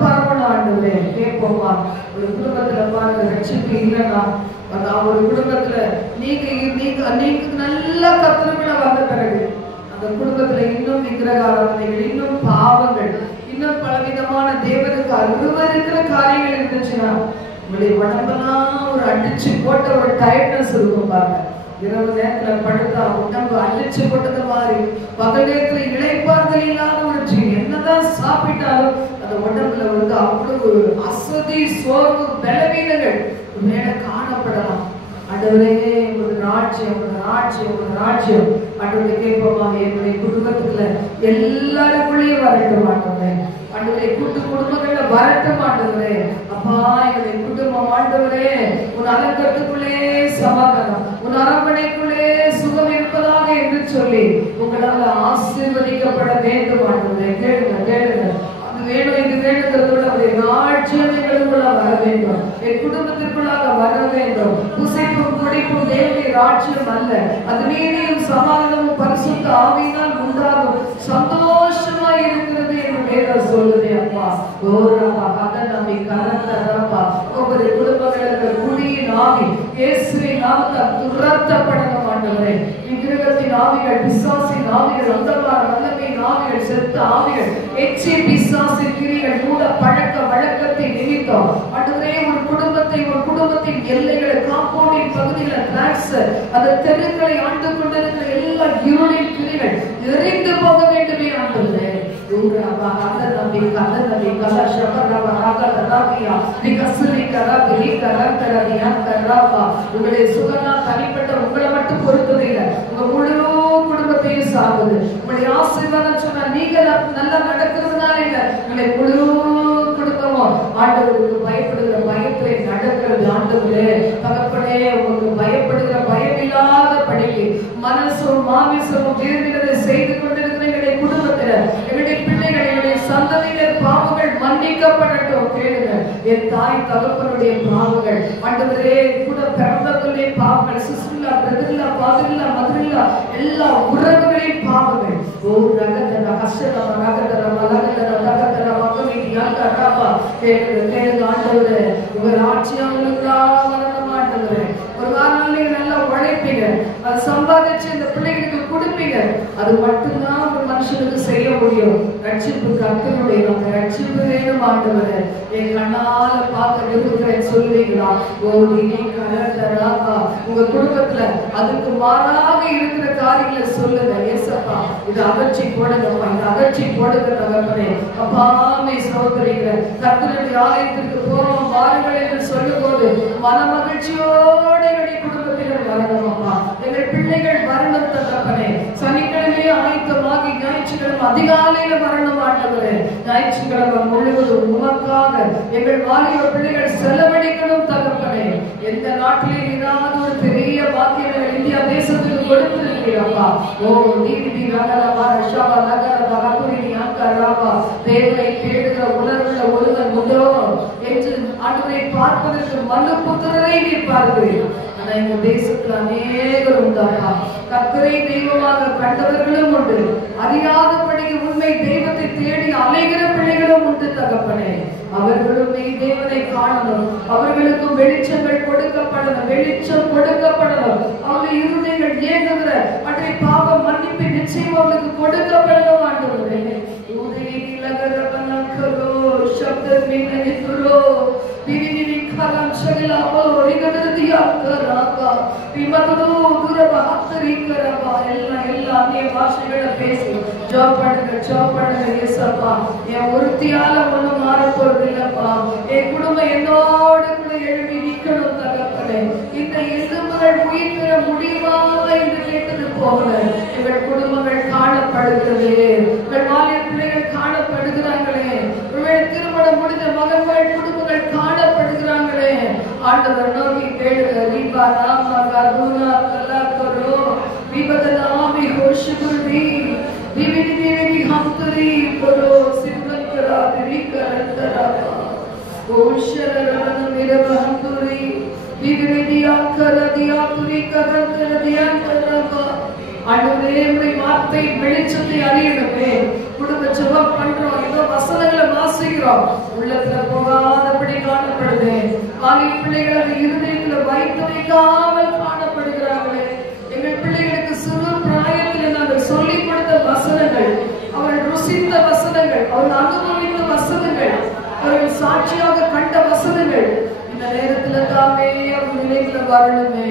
பரவணும். ஆண்டவரே கேட்போமா? ஒரு குடும்பத்துல பாருங்க, ரட்சிப்பு இல்லைன்னா, ஒரு குடும்பத்துல நீங்க நல்ல கர்த்தருக்குள்ள வந்த பிறகு அந்த குடும்பத்துல இன்னும் விக்கிரக ஆராதனைகள், இன்னும் பாவங்கள், இன்னும் பலவிதமான தேவனுக்கு அருவருக்கிற காரியங்கள் இருந்துச்சுன்னா, உங்களுடைய உடம்பெல்லாம் ஒரு அடிச்சு போட்ட ஒரு டயர்ட்னஸ் இருக்கும் பாருங்க. இரவு நேரத்துல படுத்தா உடம்பு அழிச்சு போட்டது மாதிரி, பகல் நேரத்துல இளைப்பாறுதல் இல்லாத ஒரு என்னதான் சாப்பிட்டாலும் அந்த உடம்புல வந்து அவ்வளவு அசதி, சோர்வு, பலவீனங்கள் மேல காணப்படலாம். ஆண்டவரே ஒரு ராஜ்யம், ஒரு ராஜ்யம், ஒரு ராஜ்யம். ஆண்டவரை கேட்போமா? என்னுடைய குடும்பத்துல எல்லாருக்குள்ளேயும் வரட்டும் ஆண்டவரே. ஆண்டவரே கூட்டு குடும்பங்கள்ல வரட்டும் ஆண்டவரே. அப்பா எங்களுடைய குடும்பம் ஆண்டவரே உன் அலங்கத்துக்குள்ளே சமாதானம், உன் அரண்மனைக்குள்ளே சுகம் இருப்பதாக என்று சொல்லி உங்களால் ஆசீர்வதிக்கப்பட வேண்டும் ஆண்டவரே. கேளுங்க, கேளுங்க. அது வேணும், இது வேணுங்கிறதோட அவருடைய ராஜ்யம் எங்களுக்குள்ள வர வேண்டும், என் குடும்பத்திற்குள்ளாக வர வேண்டும். புசிப்பும் குடிப்பும் தேவனுடைய ராஜ்யம் அல்ல, அது நீதியும் சமாதானமும் பரிசுத்த ஆவியினால் உண்டாகும் சந்தோஷமா இருக்கிறது என்று வேதம் சொல்லுதே. அப்பா ஓரப்பா அதனமி கரந்தரப்பா ஒவ்வொரு குடும்பங்களுக்கு குடியின் ஆவி இயேசுவின் நாமத்தால் துரத்தப்படணும் ஆண்டவரே. விக்கிரகத்தின் ஆவிகள், பிசாசின் ஆவிகள், அந்தகார வல்லமையின் ஆவிகள், செத்த ஆவிகள், எச்சி பிசாசின் கிரிகள், மூட பழக்க வழக்கத்தை நிமித்தம் ஆண்டவரே ஒரு குடும்பத்தை, ஒரு குடும்பத்தின் எல்லைகளை, காம்பவுண்டின் பகுதிகளை, டிராக்ஸ் அந்த தெருக்களை ஆண்டு கொண்டிருக்கிற எல்லா இருளின் கிரிகள் எரிந்து போக வேண்டுமே ஆண்டவரே. உங்களுடைய சுகம்லாம் தனிப்பட்ட உங்களை மட்டும் பொறுத்தது இல்லை, உங்க முழு குடும்பத்தையும் சார்ந்தது. உங்களுடைய ஆசீர்வாதம் சொன்னா நீங்க நல்லா நடக்கிறதுனால இல்லை, உங்களுடைய முழு குடும்பமும் ஆண்டவருக்கு பயப்படுகிற பயத்திலே நடக்கிறது. ஆண்டவரே தகப்பனே உங்களுக்கு பயப்படுகிற பயமில்லாத படிக்கு மனசும் மாமிசமும் விரும்பினதை செய்து கொண்டிருக்கிற எங்களுடைய குடும்பத்தில, எங்களுடைய பிள்ளைகள், எங்களுடைய சந்ததியினர் பாவங்கள் மன்னிக்கப்படட்டும். கேளுங்க, என் தாய் தகப்பனுடைய பாவங்கள் ஆண்டவரே, கூட பிறந்தவர்களுடைய பாவங்கள், சிஸ்டர்லா, பிரதர்லா, ஃபாதர்லா, மதர்லா, எல்லா உறவுகளின் பாவங்கள். ஓ ரகதர ஹஸ்ஸர ரகதர மலகதர ரகதர மகனிதி யாக்கராபா. கேளுங்க, கேளுங்க ஆண்டவரே, உங்க ராஜ்யம் வரணும் ஆண்டவரே. ஒரு காரணம் நல்லா உழைப்பீங்க, அது சம்பாதிச்சு இந்த பிள்ளைகளுக்கு கொடுப்பீங்க, அது மட்டும்தான் ஒரு மனுஷனுக்கு செய்ய முடியும். ரட்சிப்பு கர்த்தருடைய, அந்த ரட்சிப்பு வேணும் ஆண்டவரே. என் கண்ணால பார்க்க விரும்புகிறேன் சொல்லுவீங்களா? உங்க குடும்பத்துல அதுக்கு மாறாக இருக்கிற காரியங்களை சொல்லுங்க. ஏசப்பா இது அகற்றி போடுங்கப்பா, இந்த அகற்றி போடுங்க தகப்பனே. அப்பாமே சகோதரிங்க, கர்த்தருடைய ஆலயத்திற்கு போறோம் வாருங்கள் என்று சொல்லும் போது மன மகிழ்ச்சியோடு எங்களுடைய குடும்பத்தினர் வரணும் அப்பா. எங்கள் பிள்ளைகள் வரணும் தகப்பனே. சனிக்கிழமையே ஆயத்தமாகி ஞாயிற்று ஞாயிற்றுக்கிழமை அதிகாலையில வரணும் ஆண்டவரே. ஞாயிற்றுக்கிழமை முழுவதும் உமக்காக எங்கள் வாலிப பிள்ளைகள் செலவழிக்கணும் தகப்பனே. எந்த நாட்டிலே ஏதாவது ஒரு பெரிய பாக்கியங்கள் இந்தியா தேசத்துக்கு கொடுத்திருக்கிறீரப்பா. ஓ நீதி நகரமா ரஷாவா நகர நகரி அங்கராவா தேவனை தேடுகிற உணர்வுள்ள ஒருவன் உண்டோ என்று ஆண்டவரை பார்ப்பதற்கு மனு புத்திரரை நீர் பார்க்கிறீர். ஆனா இந்த தேசத்துல அநேகர் உண்டாப்பா. கர்த்தரை தெய்வமாக கண்டவர்களும் உண்டு, அறியாதபடி உண்மை தெய்வத்தை தேடி அலைகிற பிள்ளைகளும் உண்டு தகப்பனே. அவர்களும் தேவனை காணணும், அவர்களுக்கும் வெளிச்சங்கள் கொடுக்கப்படணும், வெளிச்சம் கொடுக்கப்படணும். அவருடைய இருதயங்கள் ஏங்குகிற அன்றை பாவ மன்னிப்பு நிச்சயம் அவர்களுக்கு கொடுக்கப்படணும் ஆண்டவரே. உதயி லகரவனக்கரோ சப்தமின் நிதுரோ விவினி கலம் சகலாவோ ரிகததியாக்கராபா விமதுரு துரபஹத்தரிக்கரபா எல்லா அந்நிய பாஷைகளை பேசி ஜாப் பண்ணுங்க இயேசப்பா. என் ஒருத்தியால ஒண்ணும் மாற போறது இல்லப்பா. என் குடும்பம் என்னோடு கூட எழுப்பி நிக்கணும் தகப்பனே. இந்த எலும்புகள் உயிர் பெற முடியுமா என்று கேட்டது போகல. எங்கள் குடும்பங்கள் காணப்படுகிறது, எங்கள் வாலிப பிள்ளைகள் காணப்படுகிறாங்களே, உங்கள் திருமணம் முடிந்த மகன்கள் குடும்பங்கள் காணப்படுகிறாங்களே. ஆண்டவர் நோக்கி கேளுங்க. ரீபா ராமா கருணா கலாக்கரோ விபதனாமி ஹோஷகுருதி விவிதி விவிதி ஹம்தரி கரோ சிவங்கரா திரிகரந்தரா ஓஷரரவன மிரபஹந்துரி விவிதி ஆக்கரதியா துரிகரந்தரதியாந்தரா. ஆண்டவரே உம்முடைய வார்த்தை வெளிச்சத்தை அறியணுமே. குடும்ப ஜெபம் பண்றோம், ஏதோ வசனங்களை வாசிக்கிறோம், உள்ளத்துல போகாதபடி காணப்படுது. வாலிப பிள்ளைகள் அந்த இருதயத்துல வைத்து வைக்காமல் காணப்படுகிறார்களே. எங்கள் பிள்ளைகளுக்கு சிறு பிராயத்தில் நாங்கள் சொல்லிக் கொடுத்த வசனங்கள், அவர்கள் ருசித்த வசனங்கள், அவர்கள் அனுபவித்த வசனங்கள், அவர்கள் சாட்சியாக கண்ட வசனங்கள் இந்த நேரத்துல தாமே அவங்க நினைவுல வரணுமே.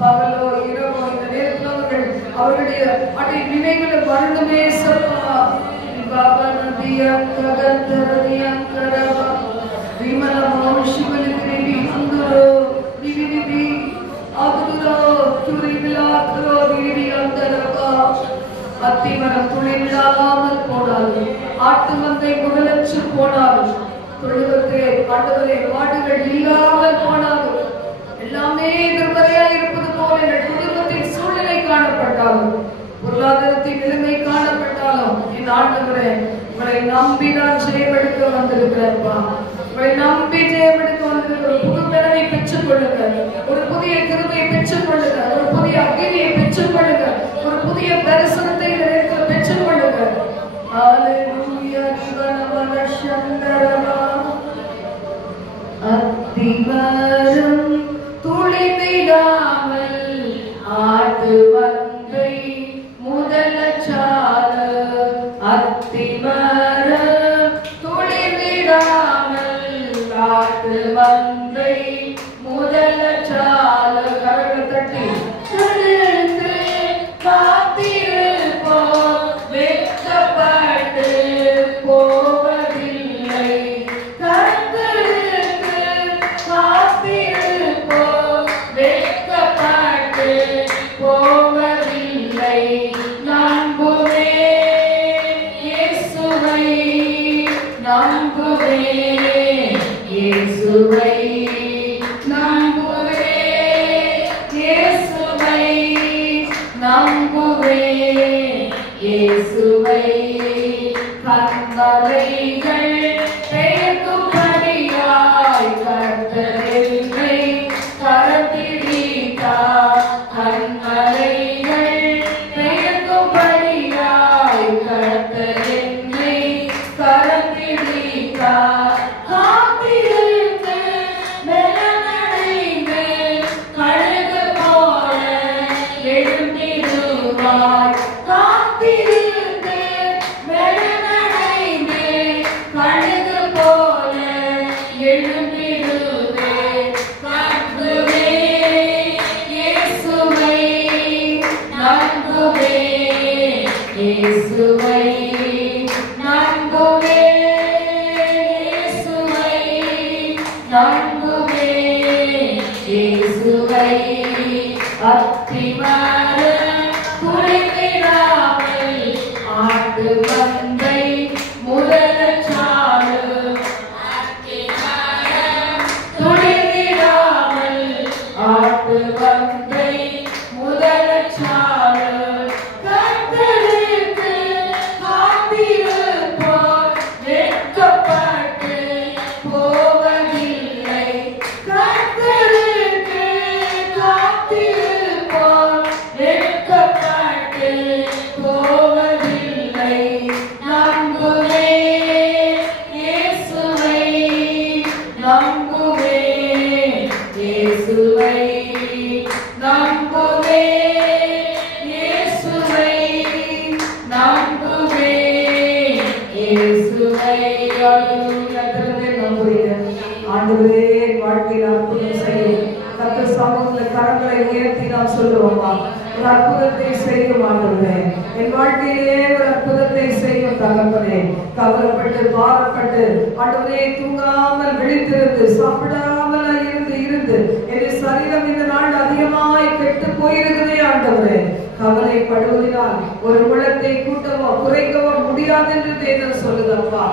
பகலோ இரவோ இந்த நேரத்துல அவர்களுடைய அடி நினைவுல வரணுமே. சப்பா பாபா நதியா ககந்தரதியா கரவா விமல மௌஷிவலி திரிவி அந்தரோ விவிதி ஆதுரோ துரிவிலா கரோ விவிதி அந்தரவா. அத்திமரம் துளிவிடாமல் போனாலும், ஆட்டு மந்தை முதலற்று போனாலும், தொழுவத்திலே ஆண்டவரே மாடுகள் இல்லாமல் போனாலும், எல்லாமே எதிர்மறையா இருப்பது போல எங்கள் குடும்பத்தின் சூழ்நிலை காணப்பட்டாலும், பொருளாதாரத்தின் நிலைமை காணப்பட்டாலும், என் ஆண்டவரே உங்களை நம்பி நான் ஜெயமெடுக்க வந்திருக்கிறேன்ப்பா. உங்களை நம்பி ஜெயமெடுக்க வந்திருக்கிற புது பலனை பெற்றுக் கொள்ளுங்க, ஒரு புதிய கிருபையை பெற்றுக் கொள்ளுங்க, ஒரு புதிய அக்னியை பெற்றுக் கொள்ளுங்க, ஒரு புதிய தரிசனத்தை இந்த நேரத்தில் பெற்றுக் கொள்ளுங்க. ஹalleluya திவனவன சந்தரமா அத்திமரம் துளிவிடாமல் ஆட்டு மந்தை முதலச்சால அத்திமரம் துளிவிடாமல் ஆட்டு மந்தை முதலச்சால கரங்களை தட்டி காத்திருப்போம் வெட்கப்பட்டு போவதில்லை. கர்த்தருக்கு காத்திருப்போம் வெட்கப்பட்டு போவதில்லை. நம்புவே இயேசுவை, நம்புவே இயேசுவை, நம்புவே இயேசுவை, நம்புவே இயேசுவை. கண்மலைகள் பெயர்க்கும்படியாய் கர்த்தர் என்னை கரத்திடித்தார். கண்மலைகள் பெயர்க்கும்படியாய் கர்த்தர் என்னை கரத்திடித்தார். காத்திருந்து மெலனடைந்து கழுகு போல எழுந்திடுவாய். காத்திருந்து மெலனடைந்து கழுகு போல எழுந்திடுவே. நம்புவே இயேசுவை, நம்புவே இயேசுவை, நம்புவே இயேசுவை, நம்புவே இயேசுவை. அத்திமரம் துளிவிடாமல் ஆட்டு ஆட்டு மந்தை முதலச்சாறு துணிவிடாமல் ஆட்டு மந்தை முதலச்சாறு கர்த்தருக்கு காத்திருப்போர் வெட்கப்பட்டு போவதில்லை. கர்த்தருக்கு காத்திருப்போர் வெட்கப்பட்டு போவதில்லை. நம்புவே இயேசுவை, நம்புவே இயேசுவை, நம்புவே இயேசுவை, நம்புவே இயேசுவை. ஆண்டவரே வாழ்க்கையில் அற்புதம் செய்யும். கர்த்தர் சமூகத்தில் கரங்களை உயர்த்தி நாம் சொல்லுவோமா, ஒரு அற்புதத்தை செய்யும் ஆண்டவரே, என் வாழ்க்கையிலே ஒரு அற்புதத்தை செய்யும் தகப்பனே. கவலைப்பட்டு பாரப்பட்டு ஆண்டவரே தூங்காமல் விழித்திருந்து சாப்பிடாமல் இருந்து என் சரீரம் இந்த நாள் அதிகமாய் கெட்டு போயிருக்கிறதே ஆண்டவரே. கவலைப்படுவதனால் ஒரு முழத்தை கூட்டவோ குறைக்கவோ முடியாது என்று வேதம் சொல்லுதப்பா.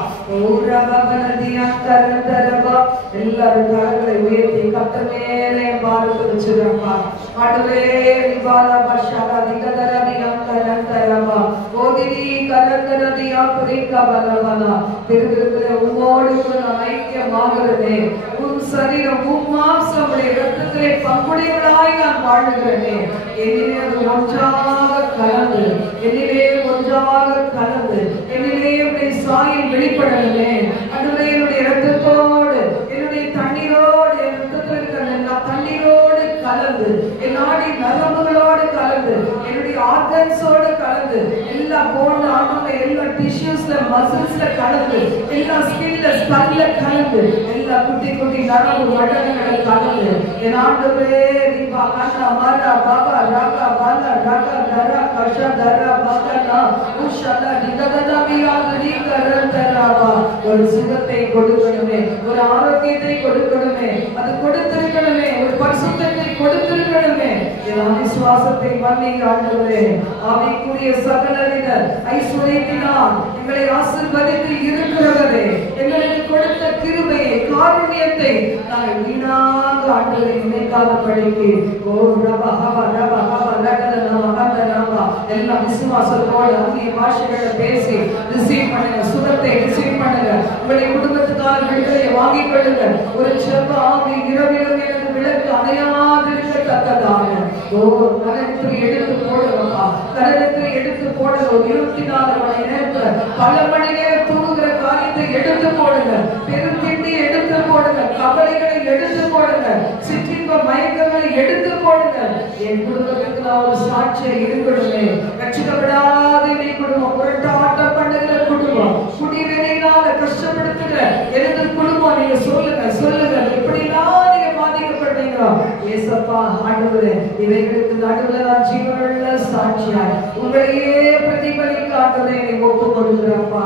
எல்லாரும் கரங்களை உயர்த்தி கர்த்தர் மேலே பாரத்தை வச்சிருப்பா. ஆண்டவரே ரிபாலா பஷாரா திகதரதி அந்தரந்தரபா ஓதிரி கலந்தரதி ஆப்ரிகா பலவனா. திருவிருக்கிற உம்மோடு நான் ஐக்கியமாகிறதே. உன் சரீரம் உன் மாம்சம் இரத்தத்திலே பங்குடையவளாய் நான் வாழுகிறேனே. என்னிலே அது ஒன்றாக கலந்து, என்னிலே ஒன்றாக கலந்து, என்னிலே உடைய சாயம் வெளிப்படவே. அதுவே என்னுடைய இரத்தத்தோடு என்னுடைய தண்ணீரோடு என் இரத்தத்தில் இருக்கிற தண்ணீரோடு கலந்து, என் நாடி நரம்புகளோடு கலந்து, என்னுடைய ஆர்கன்ஸோடு கலந்து, எல்லா போன் ஆர்கன்ல எல்லா டிஷ்யூஸ்ல மசில்ஸ்ல கலந்து, எல்லா ஸ்கின்ல ஸ்கல்ல கலந்து, எல்லா குட்டி குட்டி நரம்பு மண்டலங்கள கலந்து, என் ஆண்டவரே ரிபா கண்ணா மாரா பாபா ராகா பாலா ராகா தரா கஷா தரா பாகனா உஷலா திகததமியா துதி கரந்தராவா. ஒரு சுகத்தை கொடுக்கணுமே, ஒரு ஆரோக்கியத்தை கொடுக்கணுமே, அது கொடுத்திருக்கணுமே, ஒரு பரிசுத்தத்தை கொடுத்திருக்கணுமே. என் விசுவாசத்தை மன்னிங்க ஆண்டவரே. ஆவிக்குரிய சகலவித ஐஸ்வர்யத்தினால் எங்களை ஆசீர்வதித்து இருக்கிறவரே, எங்களுக்கு கொடுத்த கிருபையை காருண்யத்தை நாங்கள் வீணாக ஆண்டவரை நினைக்காதபடிக்கு ஓ ரபா ஹபா ரபா ஹபா லகத நம ஹத ரபா எல்லா விசுவாசத்தோடு அந்நிய பாஷைகளை பேசி ரிசீவ் பண்ணுங்க, சுகத்தை ரிசீவ் பண்ணுங்க. உங்களுடைய குடும்பத்துக்கான விடுதலையை வாங்கிக் கொள்ளுங்க. ஒரு செவ்வ ஆவி இரவிலும் எனக்கு விளக்கு அணையாதிருக்கத்தக்கதாக ஓ கரத்தில் எடுத்து போடுங்கப்பா, கரத்தில் எடுத்து போடுங்க. ஒரு 24 மணி நேரத்துல பல மணி நேரம் தூங்குகிற காரியத்தை எடுத்து போடுங்க, பெருந்திண்டி எடுத்து போடுங்க, கவலைகளை எடுத்து போடுங்க, சிற்றின்ப மயக்கங்களை எடுத்து போடுங்க. என் குடும்பத்துக்கு நான் ஒரு சாட்சியை இருக்கணுமே. ரட்சிக்கப்படாத என் குடும்பம், புரட்டாட்டம் பண்ணுகிற குடும்பம், குடிநீரினால கஷ்டப்படுத்துகிற எனது குடும்பம், நீங்க சொல்லுங்க சொல்லுங்க எப்படிலாம் நீங்க பாதிக்கப்படுறீங்களோ ஏசப்பா ஆண்டவரே, இவைகளுக்கு நடுவில் நான் ஜீவனுள்ள சாட்சியாய் உங்களையே பிரதிபலிக்க ஆண்டவரே நீங்க ஒப்பு கொடுக்கிறப்பா.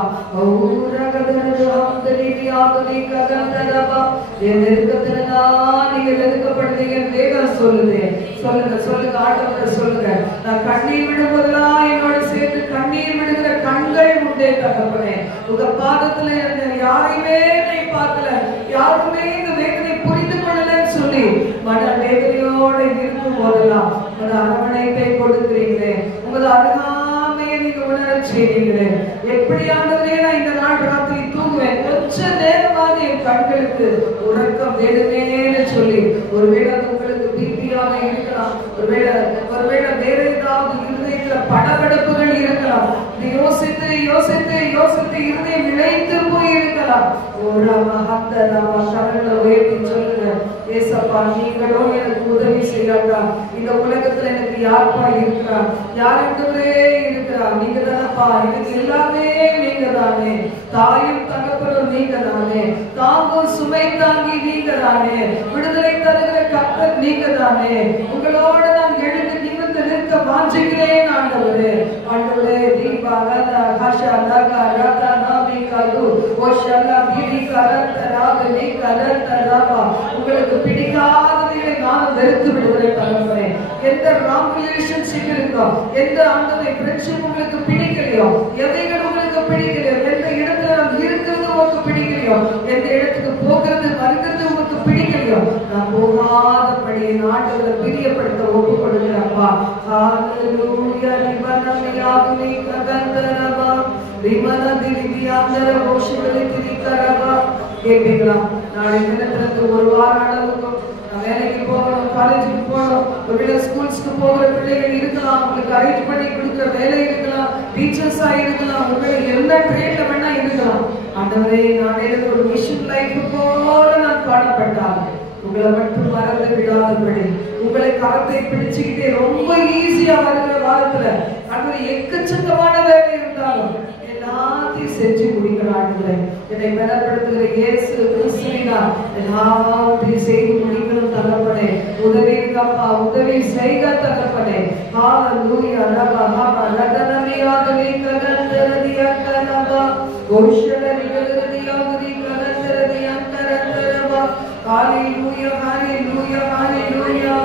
என் நெருக்கத்தினா நீங்க நெருக்கப்படுறீங்க வேகம் சொல்லுது. சொல்லுங்க சொல்லுங்க ஆண்டவரை சொல்லுங்க. நான் கண்ணீர் விடும்போதெல்லாம் என்னோட சேர்த்து கண்ணீர் விடுகிற கண்கள் உண்டே தகப்பனே. உங்க பாதத்துல யாரையுமே நீ பார்க்கல, யாருமே இந்த வேதனை புரிந்து கொள்ளலன்னு சொல்லி மன வேதனையோட இருக்கும் போதெல்லாம் உங்க அரவணைப்பை கொடுக்கிறீங்களே, உங்களது அருகாமையை நீங்க உணர செய்றீங்களே. எப்படி ஆண்டவரே நான் இந்த நாள் ராத்திரி தூங்குவேன், கொஞ்ச நேரமாவது என் கண்களுக்கு உறக்கம் வேணுமேன்னு சொல்லி. ஒருவேளை அது உங்களுக்கு பிபியாக இருக்கலாம், ஒருவேளை வேற ஏதாவது இருதயத்துல படபடப்புகள் இருக்கலாம், யோசித்து யோசித்து யோசித்து இருதயம் நிலைத்து போய் இருக்கலாம். உயர்த்தி சொல்லுங்க ஏசப்பா, நீங்களோ எனக்கு உதவி செய்யாட்டா இந்த உலகத்துல எனக்கு யாருப்பா இருக்கிறா, யாருக்குமே இருக்கிறா, நீங்க தானப்பா, எனக்கு எல்லாமே நீங்க தானே, தாயும் தகப்பனும் நீங்க தானே, தாங்கும் சுமை தாங்கி நீங்க தானே, விடுதலை தருகிற கர்த்தர் நீங்க தானே. உங்களோட நான் எழுந்து நிமிர்ந்து நிற்க வாஞ்சிக்கிறேன் ஆண்டவரே. ஆண்டவரே தீபா ரதா ஹஷா லகா ரதா நாமி கது ஓஷலா பீடி கரத்த ராகனி கரத்த ராபா. உங்களுக்கு பிடிக்காததை நான் வெறுத்து விடுகிறேன் தகப்பனே. எந்த ராங் ரிலேஷன்ஷிப் இருக்கோ, எந்த ஆண்டவரே ஃப்ரெண்ட்ஷிப் உங்களுக்கு பிடிக்க பிடிக்கலையோ, எவைகள் உங்களுக்கு பிடிக்கலையோ, எந்த இடத்துல நாம் இருக்கிறது உங்களுக்கு பிடிக்கலையோ, எந்த இடத்துக்கு போகிறது வருகிறது உங்களுக்கு பிடிக்கலையோ, நான் போகாதபடி ஆண்டவரை பிரியப்படுத்த ஒப்பு கொடுக்கிறப்பா. ஹalleluya. ரிமனமியாகுனி ககந்தரவா ரிமனதிலியாந்தர ரோஷிவலி திரிகரவா. கேட்பீங்களா? நாளை தினத்திலிருந்து ஒரு வார அளவுக்கு வேலைக்கு போகணும், காலேஜுக்கு போகணும், ஒருவேளை ஸ்கூல்ஸ்க்கு போகிற பிள்ளைகள் இருக்கலாம், உங்களுக்கு அரேஞ்ச் பண்ணி கொடுக்குற வேலை இருக்கலாம், டீச்சர்ஸா இருக்கலாம், ஒருவேளை என்ன ட்ரெயின்ல வேணா இருக்கலாம். ஆண்டவரே, நாளையில ஒரு மிஷன் லைஃப் போல நான் காணப்பட்டால் உங்களை மட்டும் மறந்து விடாதபடி உங்களை கரத்தை பிடிச்சுக்கிட்டே ரொம்ப ஈஸியா வருகிற வாரத்துல ஆண்டவரே எக்கச்சக்கமான வேலை இருந்தாலும் எல்லாத்தையும் செஞ்சு முடிக்கிறார்கள். என்னை பலப்படுத்துகிற இயேசு கிறிஸ்துவினால் எல்லாத்தையும் செய்து முடிக்கணும் தகப்பனே. உதவி இருக்கப்பா, உதவி செய்க தகப்பனே. ஹalleluya. ரபா ஹபா ரதனமியாதலி ககந்தரதியக்கனபா கோஷலரி கலரதியாகுதி கலந்தரதியக்கரந்தரபா. ஹalleluya, ஹalleluya, ஹalleluya,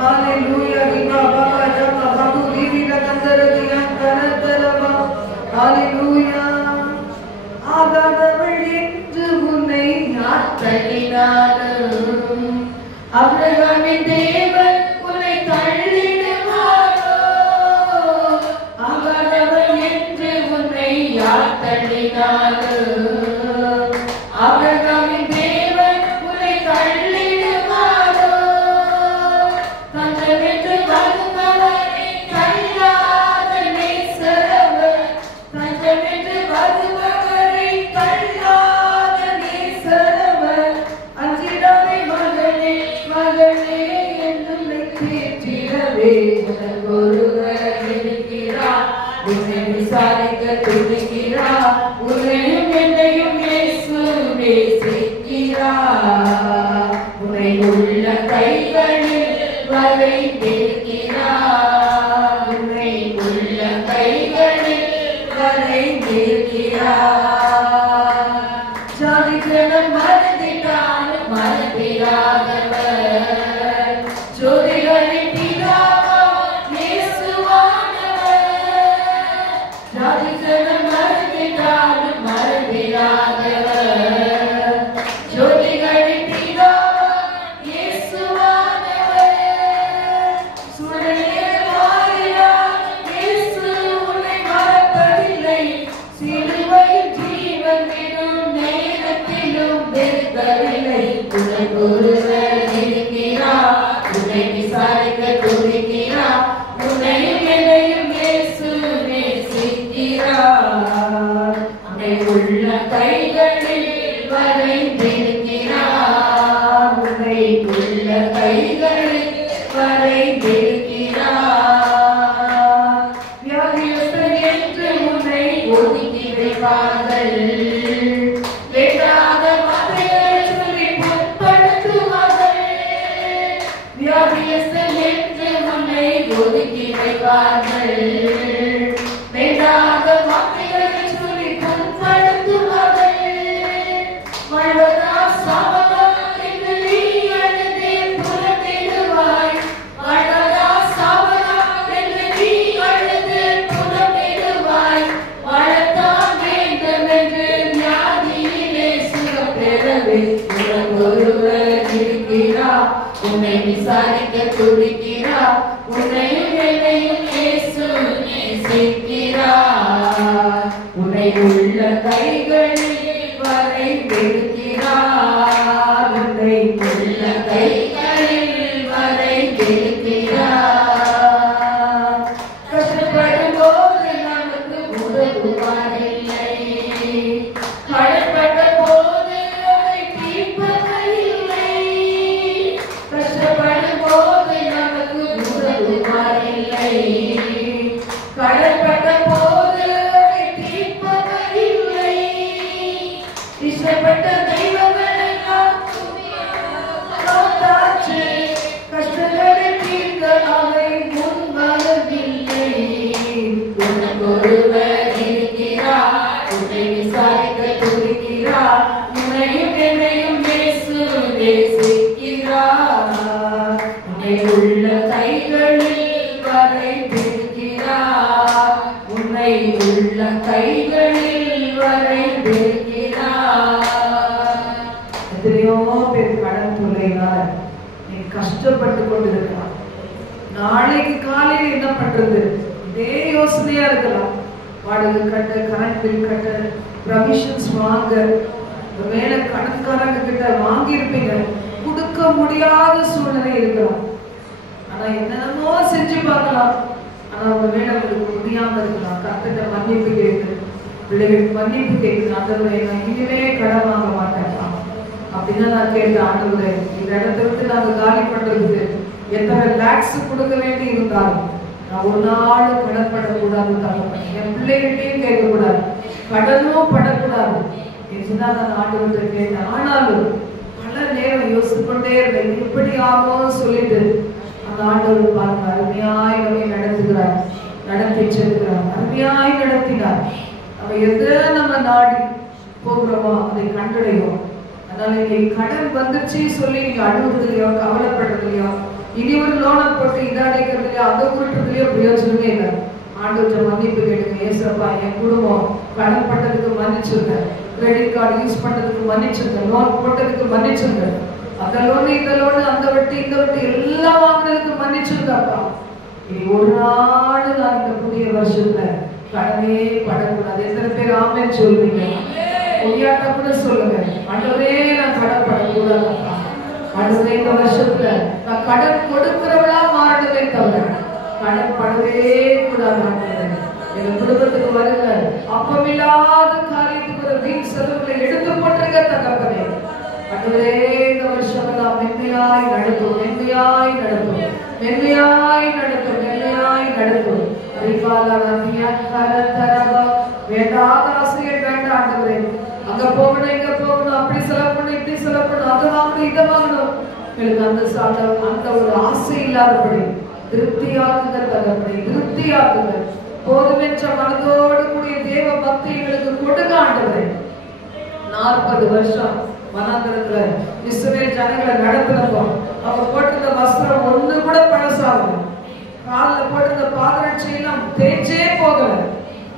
ஹalleluya. ரிபா பாபா ரபா பாபு திவி கலந்தரதியக்கரந்தரபா. ஹalleluya. ஆகாதவள் என்று உன்னை நான் தள்ளினாலும் ஆபிரகாமின் தேவன் உன்னை தள்ளிடுவாரோ? ஆகாதவள் என்று உன்னை யார் தள்ளினாலும் ஆபிரகாமின் தேவன் உன்னை தள்ளிடுவாரோ? தஞ்சமென்று வருபவரை தள்ளாத நேசரவர், தஞ்சமென்று வருபவரை தள்ளாத நேசரவர். அஞ்சிடாதே மகளே, மகளே என்னும் தேற்றிடவே ஒருவர் இருக்கிறார், உன்னை விசாரிக்க துணிக்கிறார், உன்னையும் என்னையும் இயேசு நேசிக்கிறார். உன்னை உள்ள கைகளில் வரைந்திருக்கிறார், உன்னை உள்ள கைகளில் வரைந்திருக்கிறார். ஜாதிகளும் மறந்திட்டாலும் மறந்திராதவர், ஜோதிகளின் பிதாவாம் இயேசுவானவர். ஜாதிகளும் மறந்திட்டாலும் மறந்திராதவர், ஜோதிகளின் பிதாவாம் இயேசுவானவர். சூழலில் மாறினார் இயேசு உன்னை மறப்பதில்லை, சிலுவையில் ஜீவன் விடும் நேரத்திலும் வெறுக்கவில்லை. உனக்கு ஒருவர் இருக்கிறார், உன்னை விசாரிக்க துடிக்கிறார், உன்னையும் என்னையும் இயேசு நேசிக்கிறார். உன்னை உள்ள கைகளில் வரைந்திருக்கிறார், உன்னை உள்ள கைகளில் வரைந்திருக்கிறார். வியாதியஸ்தன் என்று உன்னை ஒதுக்கி வைப்பார்கள், வேண்டாத வார்த்தைகளை சொல்லி புண்படுத்துவார்கள். வியாதியஸ்தன் என்று உன்னை ஒதுக்கி வைப்பார்கள், வேண்டாத வார்த்தைகளை சொல்லி புண்படுத்துவார்கள். வாழ்வதா சாவதா என்று நீ அழுதே புலம்பிடுவாய், வாழ்வதா சாவதா என்று நீ அழுது புலம்பிடுவாய். வாழத்தான் வேண்டும் என்று வியாதியிலே சுகம் பெறவே உனக்கு ஒருவர் இருக்கிறார், உன்னை விசாரிக்க துடிக்கிறார், உன்னையும் என்னையும் இயேசு நேசிக்கிறார். உன்னை உள்ள கைகளில் வரைந்திருக்கிறார், உன்னை உள்ள கைகளில் வரைந்திருக்கிறார். கஷ்டப்படும் போது நமக்கு உதவுவாரில்லை, கடற்பட்ட போது அதை தீர்ப்பதில்லை. கஷ்டப்படும் போது நமக்கு உதவுவாரில்லை, கடற்பட்ட போது அதை தீர்ப்பதில்லை. இஷ்டப்பட்ட தெய்வங்களெல்லாம் காத்தாச்சு, கஷ்டங்களை தீர்க்க அவை முன் வரவில்லை. உனக்கு ஒருவர் இருக்கிறார், உன்னை விசாரிக்க துடிக்கிறார், உன்னையும் என்னையும் இயேசு நேசிக்கிறார். உன்னை உள்ள கைகளில் வரைந்திருக்கிறார், உன்னை உள்ள கைகளில் வரைந்திருக்கிறார். எத்தனையோ பேர் கடன் தொல்லையினால நீ கஷ்டப்பட்டு கொண்டிருக்கலாம். நாளைக்கு காலையில் என்ன பண்றது இதே யோசனையா இருக்கலாம். வாடகை கட்ட, கரண்ட் பில் கட்ட, ப்ரொவிஷன்ஸ் வாங்க, மேல கடன்காரங்க கிட்ட வாங்கி இருப்பீங்க, கொடுக்க முடியாத சூழ்நிலை இருக்கலாம். ஆனா என்னென்னமோ செஞ்சு பார்க்கலாம். ஆனா ஒரு வேலை உங்களுக்கு முடியாம இருக்கலாம். கர்த்தர்கிட்ட மன்னிப்பு கேட்கு, பிள்ளைகள் மன்னிப்பு கேட்குது. ஆண்டவரே நான் இனிமே கடன் வாங்க மாட்டேன்ப்பா அப்படின்னா நான் கேட்டேன், ஆண்டவரே இந்த இடத்த விட்டு நாங்க காலி பண்றதுக்கு எத்தனை லேக்ஸ் கொடுக்க வேண்டி இருந்தாலும் நான் ஒரு நாள் கடன் படக்கூடாது. தகப்பனே என் பிள்ளைகிட்டையும் கேட்கக்கூடாது, கடனும் படக்கூடாது என்றுதான் நான் ஆண்டவர்கிட்ட கேட்டேன். ஆனாலும் பல நேரம் யோசித்து கொண்டே இருந்தேன், இப்படி ஆகும் சொல்லிட்டு அந்த ஆண்டவர் பாருங்க அருமையாய் நம்மை நடத்துகிறார், நடத்தி செல்கிறார், அருமையாய் நடத்தினார். நம்ம எதை நம்ம நாடி போகிறோமோ அதை கண்டடைவோம். அதனால நீங்க கடன் வந்துச்சு சொல்லி நீங்க அழுகுறது இல்லையோ, கவலைப்படுறது இல்லையோ, இனி ஒரு லோனை போட்டு இதை அடைக்கிறது இல்லையோ, அதை உருட்டுறதுலையோ பிரயோஜனமே இல்லை. ஆண்டவர்கிட்ட மன்னிப்பு கேளுங்க. ஏசப்பா என் குடும்பம் கடன் பட்டதுக்கு மன்னிச்சுங்க, கிரெடிட் கார்டு யூஸ் பண்ணதுக்கு மன்னிச்சுங்க, லோன் போட்டதுக்கு மன்னிச்சுங்க, அந்த லோனு இந்த லோனு, அந்த வட்டி இந்த வட்டி எல்லாம் வாங்கினதுக்கு மன்னிச்சுங்கப்பா. இனி ஒரு நாள் நான் இந்த புதிய வருஷத்துல கடனே படக்கூடாது. எத்தனை பேர் ஆமென் சொல்றீங்க? பொய்யாட்டா கூட சொல்லுங்க, ஆண்டவரே நான் கடன் படக்கூடாதுப்பா. ஆண்டவரே இந்த வருஷத்துல நான் கடன் கொடுக்கிறவளா மாறணுமே தவிர கடன் படவே கூடாது. எங்க குடும்பத்துக்கு வருங்க அப்பமில்லாத காரியத்துக்கு ஒரு வீண் செலவுகளை எடுத்து போட்டுருங்க தகப்பனே. ஆண்டவரே இந்த வருஷம் எல்லாம் மென்மையாய் நடத்தும், மென்மையாய் நடத்தும், மென்மையாய் நடத்தும், மென்மையாய் நடத்தும். வேண்டாத ஆசிரியர் வேண்டாம் ஆண்டவரே. அங்க போகணும் இங்க போகணும், அப்படி செலவு பண்ணணும் இப்படி செலவு பண்ணணும், அதை வாங்கணும் இதை வாங்கணும், எனக்கு அந்த ஒரு ஆசை இல்லாதபடி திருப்தியாக்குங்க தகப்பனே, திருப்தியாக்குங்க. போதுமென்ற மனதோடு கூடிய தேவ பக்தி எங்களுக்கு கொடுங்க ஆண்டவரே. 40 வருஷம் வனாந்தரத்துல இஸ்ரவேல் ஜனங்களை நடத்தினப்போ அவங்க போட்டிருந்த வஸ்திரம் ஒண்ணு கூட பழசாகும், காலில் போட்டிருந்த பாதரட்சையெல்லாம் தேய்ச்சே போகல.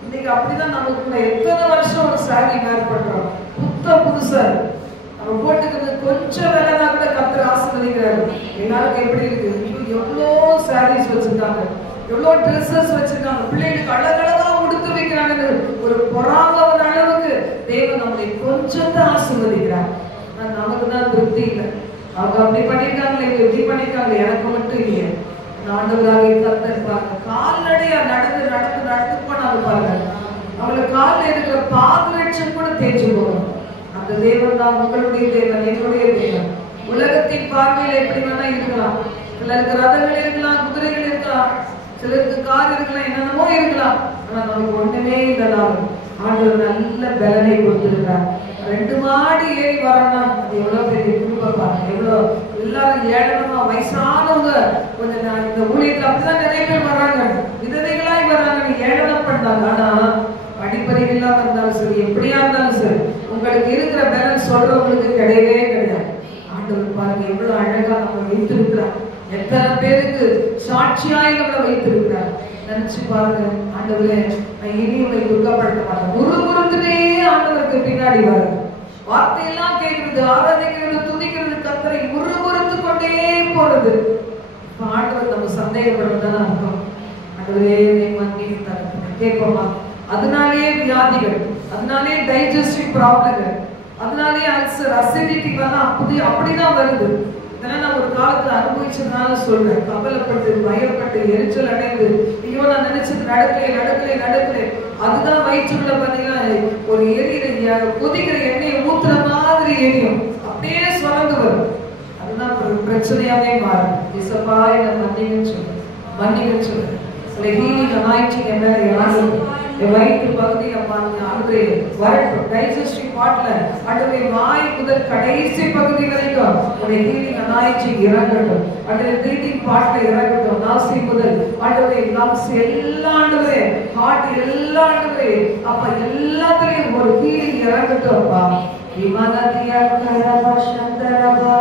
இன்னைக்கு அப்படிதான் நமக்குள்ள எத்தனை வருஷம் ஒரு சாரி வேர் பண்றோம், புதுசா நம்ம போட்டுக்கிறது கொஞ்சம் வேலைனா கூட கர்த்தர் ஆசீர்வதிக்கிறாரு. எல்லாருக்கும் எப்படி இருக்கு, எவ்வளோ சாரீஸ் வச்சிருக்காங்க, எவ்வளோ ட்ரெஸ்ஸஸ் வச்சிருக்காங்க, பிள்ளைகளுக்கு அழகழகா உடுத்து வைக்கிறாங்க. ஒரு பொறாம ஒரு அளவுக்கு தேவன் நம்மளை கொஞ்சம் தான் ஆசீர்வதிக்கிறார். நமக்கு தான் திருப்தி இல்லை. அவங்க அப்படி பண்ணிருக்காங்களே, எப்படி பண்ணிருக்காங்க, எனக்கு மட்டும் இல்லையே. ஆண்டவராக கர்த்தர் பாருங்க கால்நடையா நடந்து நடந்து நடந்து போனாங்க பாருங்க, அவங்களை காலில் இருக்கிற பாதரட்சம் கூட தேய்ச்சி போகணும். அந்த தேவன் தான் உங்களுடைய தேவன், என்னுடைய தேவன். உலகத்தின் பார்வையில எப்படி வேணா இருக்கலாம், சிலருக்கு ரதங்கள் இருக்கலாம், குதிரைகள் இருக்கலாம், சிலருக்கு கார் இருக்கலாம், என்னென்னமோ இருக்கலாம். ஆனா நமக்கு ஒண்ணுமே இல்லைனாலும் ஆண்டவர் நல்ல பலனை கொடுத்திருக்கிறார். 2 மாடி ஏறி வரணும், அது எவ்வளவு பெரிய குடும்பம் பாருங்க. எவ்வளவு எல்லாரும் ஏழனமா வயசானவங்க கொஞ்சம் இந்த ஊழியத்துல அப்படிதான் நிறைய பேர் வர்றாங்க, விதவைகளாய் வர்றாங்க, ஏழனம் பண்ணாங்க. ஆனா படிப்பறிவு இல்லாம இருந்தாலும் சரி, எப்படியா இருந்தாலும் சரி, உங்களுக்கு இருக்கிற பேலன்ஸ் சொல்றவங்களுக்கு கிடையவே கிடையாது. ஆண்டவர் பாருங்க எவ்வளவு அழகா நம்ம வைத்திருக்கிறார், எத்தனை பேருக்கு சாட்சியாய் நம்மளை வைத்திருக்கிறார். நினைச்சு பாருங்க, ஆண்டவரே நான் இனி உங்களை துக்கப்படுத்த மாட்டேன். முறுமுறுத்துட்டே ஆண்டவருக்கு பின்னாடி வர வார்த்தையெல்லாம் கேட்கறது, ஆராதிக்கிறது, துதிக்கிறது, கர்த்தரை முறுமுறுத்து கொண்டே போறது. ஆண்டவர் நம்ம சந்தேகப்படுறதுதான் அர்த்தம். ஆண்டவரே மன்னியும் தரப்பேன் கேட்போமா? அதனாலேயே வியாதிகள், அதனாலே டைஜஸ்டிவ் ப்ராப்ளங்கள், அதனாலே அல்சர், அசிடிட்டி அப்படிதான் வருது. இதெல்லாம் நான் ஒரு காலத்துல அனுபவிச்சதுனால சொல்றேன். கவலைப்பட்டு பயப்பட்டு எரிச்சல் அடைந்து ஐயோ நான் நினைச்சது நடக்கலே அதுதான் வயிற்றுக்குள்ள பாத்தீங்கன்னா ஒரு எரியிற கொதிக்கிற எண்ணெயை ஊத்துற மாதிரி எரியும், அப்படியே சுரந்து வரும். அதுதான் பிரச்சனையாவே மாறும். இசப்பா என்ன மன்னிங்கன்னு சொல்றேன். சில ஹீலிங் அனாயிட்டிங் என்ன யாரும் வயிற்று பகுதியில பாருங்க ஆண்டு வரட்டும், டைஜஸ்டிவ் பார்ட்ல அடுத்த வாய் முதல் கடைசி பகுதி வரைக்கும் ஒரு ஹீலிங் அனாயிட்டிங் இறங்கட்டும். அடுத்த பிரீதிங் பார்ட்ல இறங்கட்டும், நாசி முதல் அடுத்த லங்ஸ் எல்லா ஆண்டுவே, ஹார்ட் எல்லா ஆண்டுவே, அப்ப எல்லாத்துலயும் ஒரு ஹீலிங் இறங்கட்டும். அப்பா விமானத்தியா கரபா சந்தரபா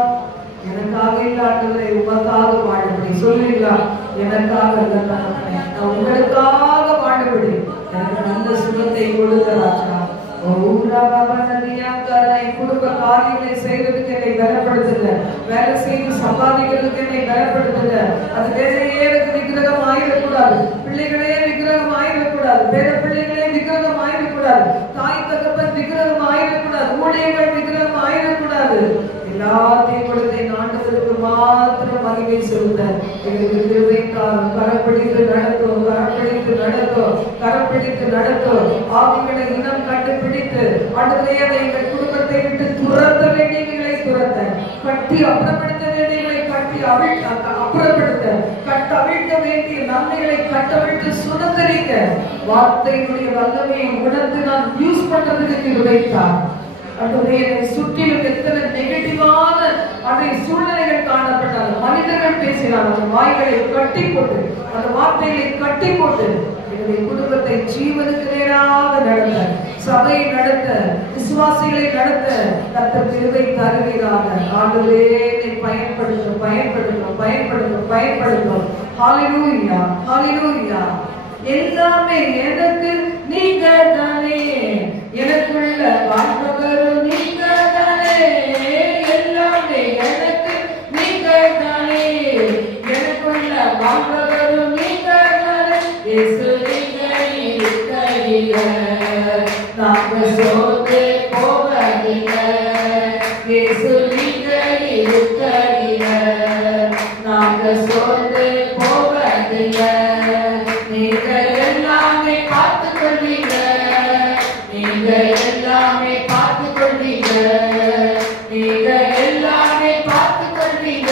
எனக்காக இல்லாதவரை உமக்காக வாழபடி சொல்லுவீங்களா? எனக்காக இல்லை, நான் உங்களுக்காக வாழபடி எனக்கு நல்ல சுகத்தை கொடுங்க ராஜா. குடும்ப காரியங்களை செய்யறதுக்கு என்னை பலப்படுத்துங்க. வேலை செய்து சம்பாதிக்கிறதுக்கு என்னை பலப்படுத்துங்க. அது வேலையே எனக்கு விக்கிரகம் ஆயிடக்கூடாது. பிள்ளைகளே விக்கிரகம் ஆயிடக்கூடாது. பேர பிள்ளைகளே விக்கிரகம் ஆயிடக்கூடாது. தாய் தகப்பன் விக்கிரகம் ஆயிடக்கூடாது. ஊழியர்கள் விக்கிரகம் ஆயிடக்கூடாது. எல்லாத்தையும் கொடுத்த ஆண்டவருக்கு மாத்திரம் மகிமை செலுத்த எங்களுக்கு கிருபை தாரும். கரப்பிடித்து நடத்தும், கரப்பிடித்து நடத்தும், கரப்பிடித்து நடத்தும். ஆவிகளை இனம் கண்டுபிடித்து ஆண்டவரே எங்கள் குடும்பத்தை விட்டு துரத்த வேண்டியவர்களை துரத்த, கட்டி அப்புறப்படுத்த வேண்டியவர்களை கட்டி அப்புறப்படுத்த, கட்டவிழ்க்க வேண்டிய நன்மைகளை கட்டவிழ்த்து சுதந்திரிக்க வார்த்தையினுடைய வல்லமையை உணர்ந்து நான் யூஸ் பண்றதுக்கு கிருபைத்தார். சுற்றிலும் எத்தனை நெகட்டிவான அதை சூழ்நிலைகள் காணப்பட்டால் மனிதர்கள் பேசினார். அந்த வாய்களை கட்டி போட்டு, அந்த வார்த்தைகளை கட்டி போட்டு என்னுடைய குடும்பத்தை ஜீவனுக்கு நேராக நடத்த, சபையை நடத்த, விசுவாசிகளை நடத்த கர்த்தர் கிருபை தருவீராக. ஆண்டவரே பயன்படுத்தும், பயன்படுத்தும், பயன்படுத்தும், பயன்படுத்தும். ஹல்லேலூயா, ஹல்லேலூயா. எல்லாமே எனக்கு நீங்க தானே, எனக்குள்ள வாழ்பவரும் நீங்க தானே. எல்லாமே எனக்கு நீங்க தானே, எனக்குள்ள வாழ்பவரும் நீங்க தானே. இயேசு நீங்க இருக்கிறீங்க, நாங்க சோர்ந்து போவதில்லை. இயேசு நீங்க இருக்கிறீங்க, நாங்க சோர்ந்து போவதில்லை. நீங்க எல்லாமே பார்த்துக் கொள்வீங்க, நீங்க எல்லாமே பார்த்துக் கொள்வீங்க, நீங்க எல்லாமே பார்த்துக் கொள்வீங்க,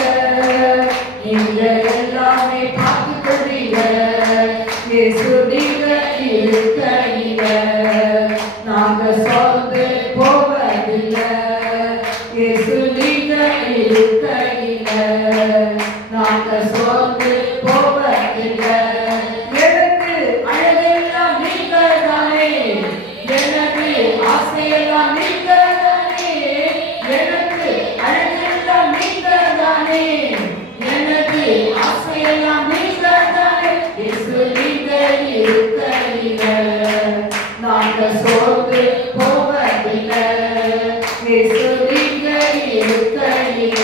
நீங்க எல்லாமே பார்த்துக் கொள்வீங்க. இயேசு நீங்க இருக்கிறீங்க, நாங்க சோர்ந்து போவதில்லை. இயேசு நீங்க இருக்கிறீங்க, நாங்க சோர்ந்து போவதில்லை. எனக்கு அழகெல்லாம் நீங்க தானே, எனக்கு ஆசையெல்லாம் நீங்க தானே, எனக்கு அழகெல்லாம் நீங்க தானே, எனக்கு ஆசையெல்லாம் நீங்க தானே. இயேசு நீங்க இருக்கிறீங்க, நாங்க சோர்ந்து போவதில்லை. இயேசு நீங்க இருக்கிறீங்க,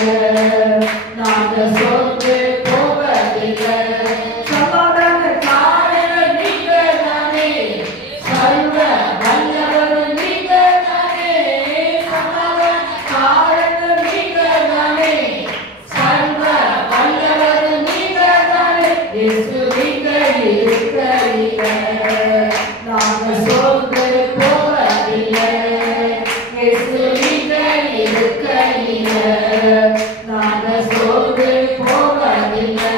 நாங்க சோர்ந்து போவதில்லை. சமாதான காரணம் நீங்க தானே, சர்வ வல்லவரும் நீங்க தானே. சமாதான காரணம் நீங்க தானே, சர்வ வல்லவரும் நீங்க தானே. இயேசு நீங்க இருக்கிறீங்க, நாங்க சோர்ந்து போவதில்லை. இயேசு நீங்க இருக்கிறீங்க, நாங்க சோர்ந்து போவதில்லை.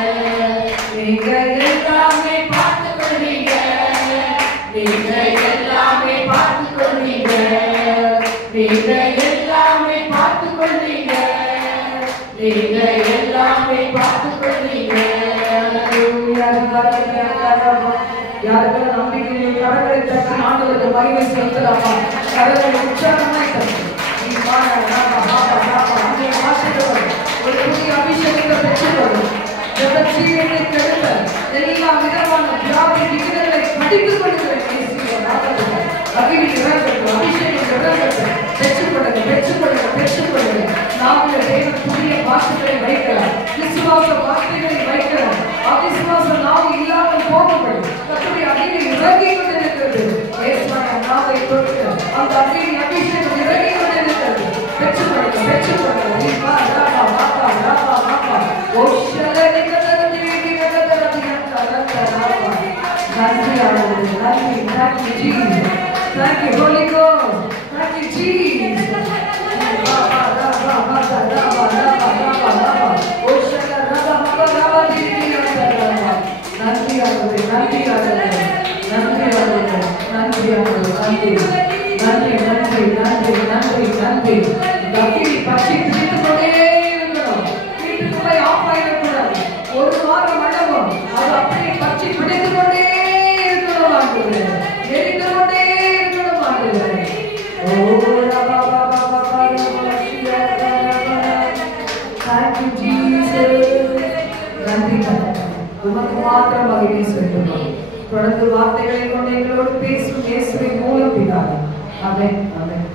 நீங்க எல்லாமே பார்த்துக் கொள்வீங்க, நீங்க எல்லாமே பார்த்துக் கொள்வீங்க, நீங்க எல்லாமே பார்த்துக் கொள்வீங்க, நீங்க எல்லாமே பார்த்துக் கொள்வீங்க. யாருக்கெல்லாம் நம்பிக்கை கரங்களை தட்டி ஆண்டவருக்கு மகிமை செலுத்தலாமா? கரங்களை உற்சாகமாய் தட்டி ஒரு புதிய அபிஷேகத்தை பெற்றுக்கொள்ளும். ஜெபச்சீரனை கெடுத்த எல்லா விதமான வியாதி விகிதங்களை படித்துக் கொள்கிறேன். அகிலி இறங்கட்டும், அபிஷேகம் இறங்கட்டும். பெற்றுக்கொள்ளுங்க, பெற்றுக்கொள்ளுங்க, பெற்றுக்கொள்ளுங்க. நாங்கள் தேவன் புதிய வார்த்தைகளை வைக்கிறார், விசுவாச வார்த்தைகளை வைக்கிறார். அவிசுவாச நாம் இல்லாமல் போகப்படும். கர்த்தருடைய அகிலி இறங்கி கொண்டிருக்கிறது. நாவை கொடுக்க அந்த அகிலி அபிஷேகம் இறங்கி கொண்டிருக்கிறது. பெற்றுக்கொள்ளுங்க, பெற்றுக்கொள்ளுங்க. Thank you, Holy Ghost. Thank you, Jesus. ஒரு வாரம் மண்டபம் அது அப்படியே பற்றி பிடித்துக் கொண்டே இருக்கணும், எரிந்து கொண்டே இருக்கணும். உமக்கு மாத்திரம் மகிமை செலுத்துகிறோம். தொடர்ந்து வார்த்தைகளை கொண்டு எங்களோடு பேசும் இயேசுவின் மூலம் பிதாவே. ஆமென். ஆமென்.